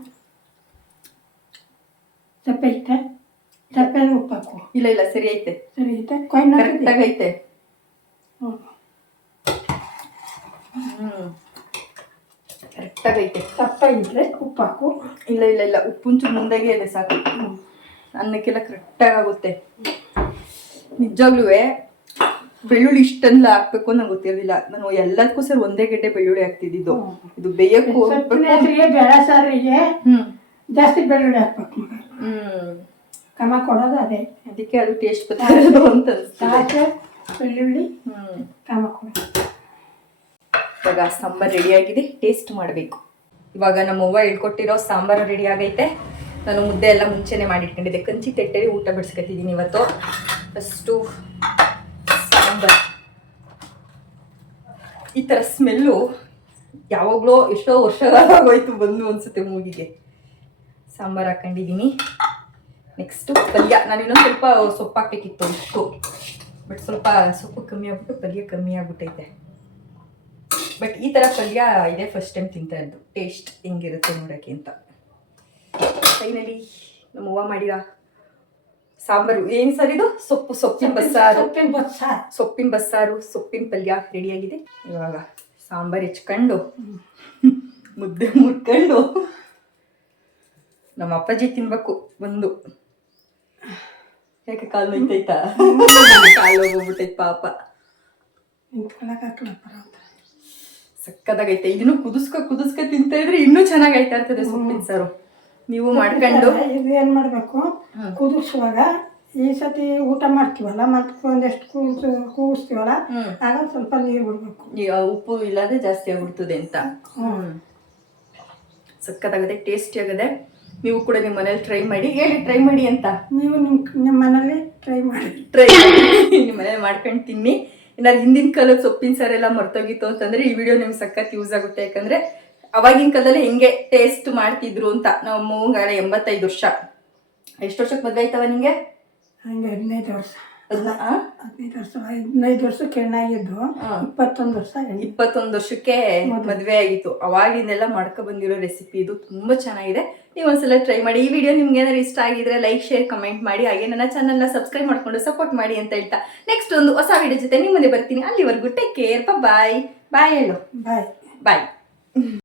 ಸಪ್ಪೆ ಐತೆ, ಸಪ್ಪೆ ಉಪ್ಪು ಹಾಕು. ಇಲ್ಲ ಸರಿ ಐತೆ, ಸರಿ ಐತೆ, ಕೊಯ್ನ ಕರೆಕ್ಟಾಗೈತೆ. ಕರೆಕ್ಟಾಗೈತೆ. ಸಪ್ಪ ಇದ್ರೆ ಉಪ್ಪು ಹಾಕು. ಇಲ್ಲ ಉಪ್ಪುಂಚು ಮುಂದಾಗೆ ಇದೆ ಸಾಕು. ಅನ್ನಕ್ಕೆಲ್ಲ ಕರೆಕ್ಟಾಗಿ ಆಗುತ್ತೆ. ನಿಜವಾಗ್ಲೂ ಬೆಳ್ಳುಳ್ಳಿ ಇಷ್ಟೆಲ್ಲ ಹಾಕ್ಬೇಕು ನಂಗೆ ಗೊತ್ತಿರಲಿಲ್ಲ. ನಾನು ಎಲ್ಲದಕ್ಕೂ ಸರ್ ಒಂದೇ ಗೆಡ್ಡೆ ಬೆಳ್ಳುಳ್ಳಿ ಹಾಕ್ತಿದ್ದು. ಇದು ಬೇಯಕ್ಕೂ ಬೇಳೆ ಸಾರಿಗೆ ಜಾಸ್ತಿ ಬೆಳ್ಳುಳ್ಳಿ ಹಾಕ್ಬೇಕು. ಕಮ ಕೊಡೋದು ಅದೇ, ಅದಕ್ಕೆ ಅದು ಟೇಸ್ಟ್ ಬರ್ತಿರೋದು ಅಂತ ಅನಿಸ್ತದೆ. ಬೆಳ್ಳುಳ್ಳಿ ಕಮ ಕೊಡೋದು. ಇವಾಗ ಸಾಂಬಾರು ರೆಡಿ ಆಗಿದೆ, ಟೇಸ್ಟ್ ಮಾಡಬೇಕು. ಇವಾಗ ನಮ್ಮವ್ವ ಹೇಳ್ಕೊಟ್ಟಿರೋ ಸಾಂಬಾರು ರೆಡಿ ಆಗೈತೆ. ನಾನು ಮುದ್ದೆ ಎಲ್ಲ ಮುಂಚೆನೆ ಮಾಡಿಟ್ಕೊಂಡಿದ್ದೆ. ಕಂಚಿ ತೆಟ್ಟೆಲಿ ಊಟ ಬಿಡಿಸ್ಕೊತಿದ್ದೀನಿ ಇವತ್ತು. ಫಸ್ಟು ಸಾಂಬಾರು. ಈ ಥರ ಸ್ಮೆಲ್ಲು ಯಾವಾಗಲೂ ಎಷ್ಟೋ ವರ್ಷಗಳಾಗೋಯ್ತು ಬಂದು ಅನಿಸುತ್ತೆ ಮೂಗಿಗೆ. ಸಾಂಬಾರು ಹಾಕೊಂಡಿದ್ದೀನಿ. ನೆಕ್ಸ್ಟು ಪಲ್ಯ. ನಾನು ಇನ್ನೊಂದು ಸ್ವಲ್ಪ ಸೊಪ್ಪು ಹಾಕ್ಬೇಕಿತ್ತು ಇಷ್ಟು, ಬಟ್ ಸ್ವಲ್ಪ ಸೊಪ್ಪು ಕಮ್ಮಿ ಆಗ್ಬಿಟ್ಟು ಪಲ್ಯ ಕಮ್ಮಿ ಆಗ್ಬಿಟ್ಟೈತೆ. ಬಟ್ ಈ ಥರ ಪಲ್ಯ ಇದೇ ಫಸ್ಟ್ ಟೈಮ್ ತಿಂತಾ ಇದ್ದು. ಟೇಸ್ಟ್ ಹೆಂಗಿರುತ್ತೆ ನೋಡೋಕ್ಕೆ ಅಂತ. ಫೈನಲಿ ನಮ್ಮವ್ವ ಮಾಡಿದ ಸಾಂಬಾರು. ಏನು ಸರ್ ಇದು? ಸೊಪ್ಪಿನ ಬಸ್ಸಾರು, ಸೊಪ್ಪಿನ ಪಲ್ಯ ರೆಡಿಯಾಗಿದೆ. ಇವಾಗ ಸಾಂಬಾರು ಹೆಚ್ಕೊಂಡು ಮುದ್ದೆ ಮುರ್ಕೊಂಡು ನಮ್ಮ ಅಪ್ಪಾಜಿ ತಿನ್ಬೇಕು ಬಂದು. ಯಾಕೆ ಕಾಲು ನೋಯ್ತೈತಾ? ಕಾಲು ಹೋಗ್ಬಿಟ್ಟೈತೆ ಪಾಪ. ಸಕ್ಕದಾಗೈತೆ. ಇದನ್ನು ಕುದಿಸ್ಕೊ ತಿಂತಾ ಇದ್ರೆ ಇನ್ನೂ ಚೆನ್ನಾಗಿ ಆಯ್ತಾ ಇರ್ತದೆ ಸೊಪ್ಪಿನ ಸಾರು. ನೀವು ಮಾಡ್ಕೊಂಡು ಇದು ಏನು ಮಾಡಬೇಕು, ಕುದಿಸುವಾಗ ಈ ಸತಿ ಊಟ ಮಾಡ್ತೀವಲ್ಲ, ಮತ್ತೆ ಒಂದೆಷ್ಟು ಕೂಗಿಸ್ತೀವಲ್ಲ, ಆಗ ಸ್ವಲ್ಪ ನೀರು ಬಿಡ್ಬೇಕು. ಉಪ್ಪು ಇಲ್ಲದೆ ಜಾಸ್ತಿ ಆಗ್ಬಿಡ್ತದೆ ಅಂತ. ಸಕ್ಕತ್ತಾಗದೆ, ಟೇಸ್ಟಿ ಆಗದೆ. ನೀವು ಕೂಡ ನಿಮ್ಮ ಮನೇಲಿ ಟ್ರೈ ಮಾಡಿ. ಹೇಳಿ ಟ್ರೈ ಮಾಡಿ ಅಂತ. ನೀವು ನಿಮ್ಮ ಮನೇಲಿ ಟ್ರೈ ಮಾಡಿ ನಿಮ್ಮ ಮನೇಲಿ ಮಾಡ್ಕೊಂಡು ತಿನ್ನಿ. ಏನಾದ್ರು ಹಿಂದಿನ ಕಾಲದ ಸೊಪ್ಪಿನ ಸಾರೆಲ್ಲ ಮರ್ತೋಗಿತ್ತು ಅಂತಂದ್ರೆ ಈ ವಿಡಿಯೋ ನಿಮ್ಗೆ ಸಖತ್ ಯೂಸ್ ಆಗುತ್ತೆ. ಯಾಕಂದ್ರೆ ಅವಾಗಿನ ಕಾಲದಲ್ಲಿ ಹೆಂಗೆ ಟೇಸ್ಟ್ ಮಾಡ್ತಿದ್ರು ಅಂತ. ನಾವು ಮೂಗಾಲ 85 ವರ್ಷ. ಎಷ್ಟು ವರ್ಷಕ್ಕೆ ಮದುವೆ ಆಯ್ತವ ನಿಂಗೆ? ಹಂಗೆ 15 ವರ್ಷ. 15 ವರ್ಷಕ್ಕೆ ಹೆಣ್ಣಾಗಿದ್ದು 21 ವರ್ಷ. 21 ವರ್ಷಕ್ಕೆ ಮದುವೆ ಆಗಿತ್ತು. ಅವಾಗಿಂದೆಲ್ಲ ಮಾಡ್ಕೊ ಬಂದಿರೋ ರೆಸಿಪಿ ಇದು. ತುಂಬಾ ಚೆನ್ನಾಗಿದೆ. ನೀವು ಒಂದ್ಸಲ ಟ್ರೈ ಮಾಡಿ. ಈ ವಿಡಿಯೋ ನಿಮ್ಗೆ ಏನಾದ್ರು ಇಷ್ಟ ಆಗಿದ್ರೆ ಲೈಕ್, ಶೇರ್, ಕಮೆಂಟ್ ಮಾಡಿ. ಹಾಗೆ ನನ್ನ ಚಾನಲ್ನ ಸಬ್ಸ್ಕ್ರೈಬ್ ಮಾಡ್ಕೊಂಡು ಸಪೋರ್ಟ್ ಮಾಡಿ ಅಂತ ಹೇಳ್ತಾ ನೆಕ್ಸ್ಟ್ ಒಂದು ಹೊಸ ವಿಡಿಯೋ ಜೊತೆ ನಿಮ್ಮ ಮುಂದೆ ಬರ್ತೀನಿ. ಅಲ್ಲಿವರೆಗೂ ಟೇಕ್ ಕೇರ್. ಬಾಯ್ ಹೇಳು. ಬಾಯ್.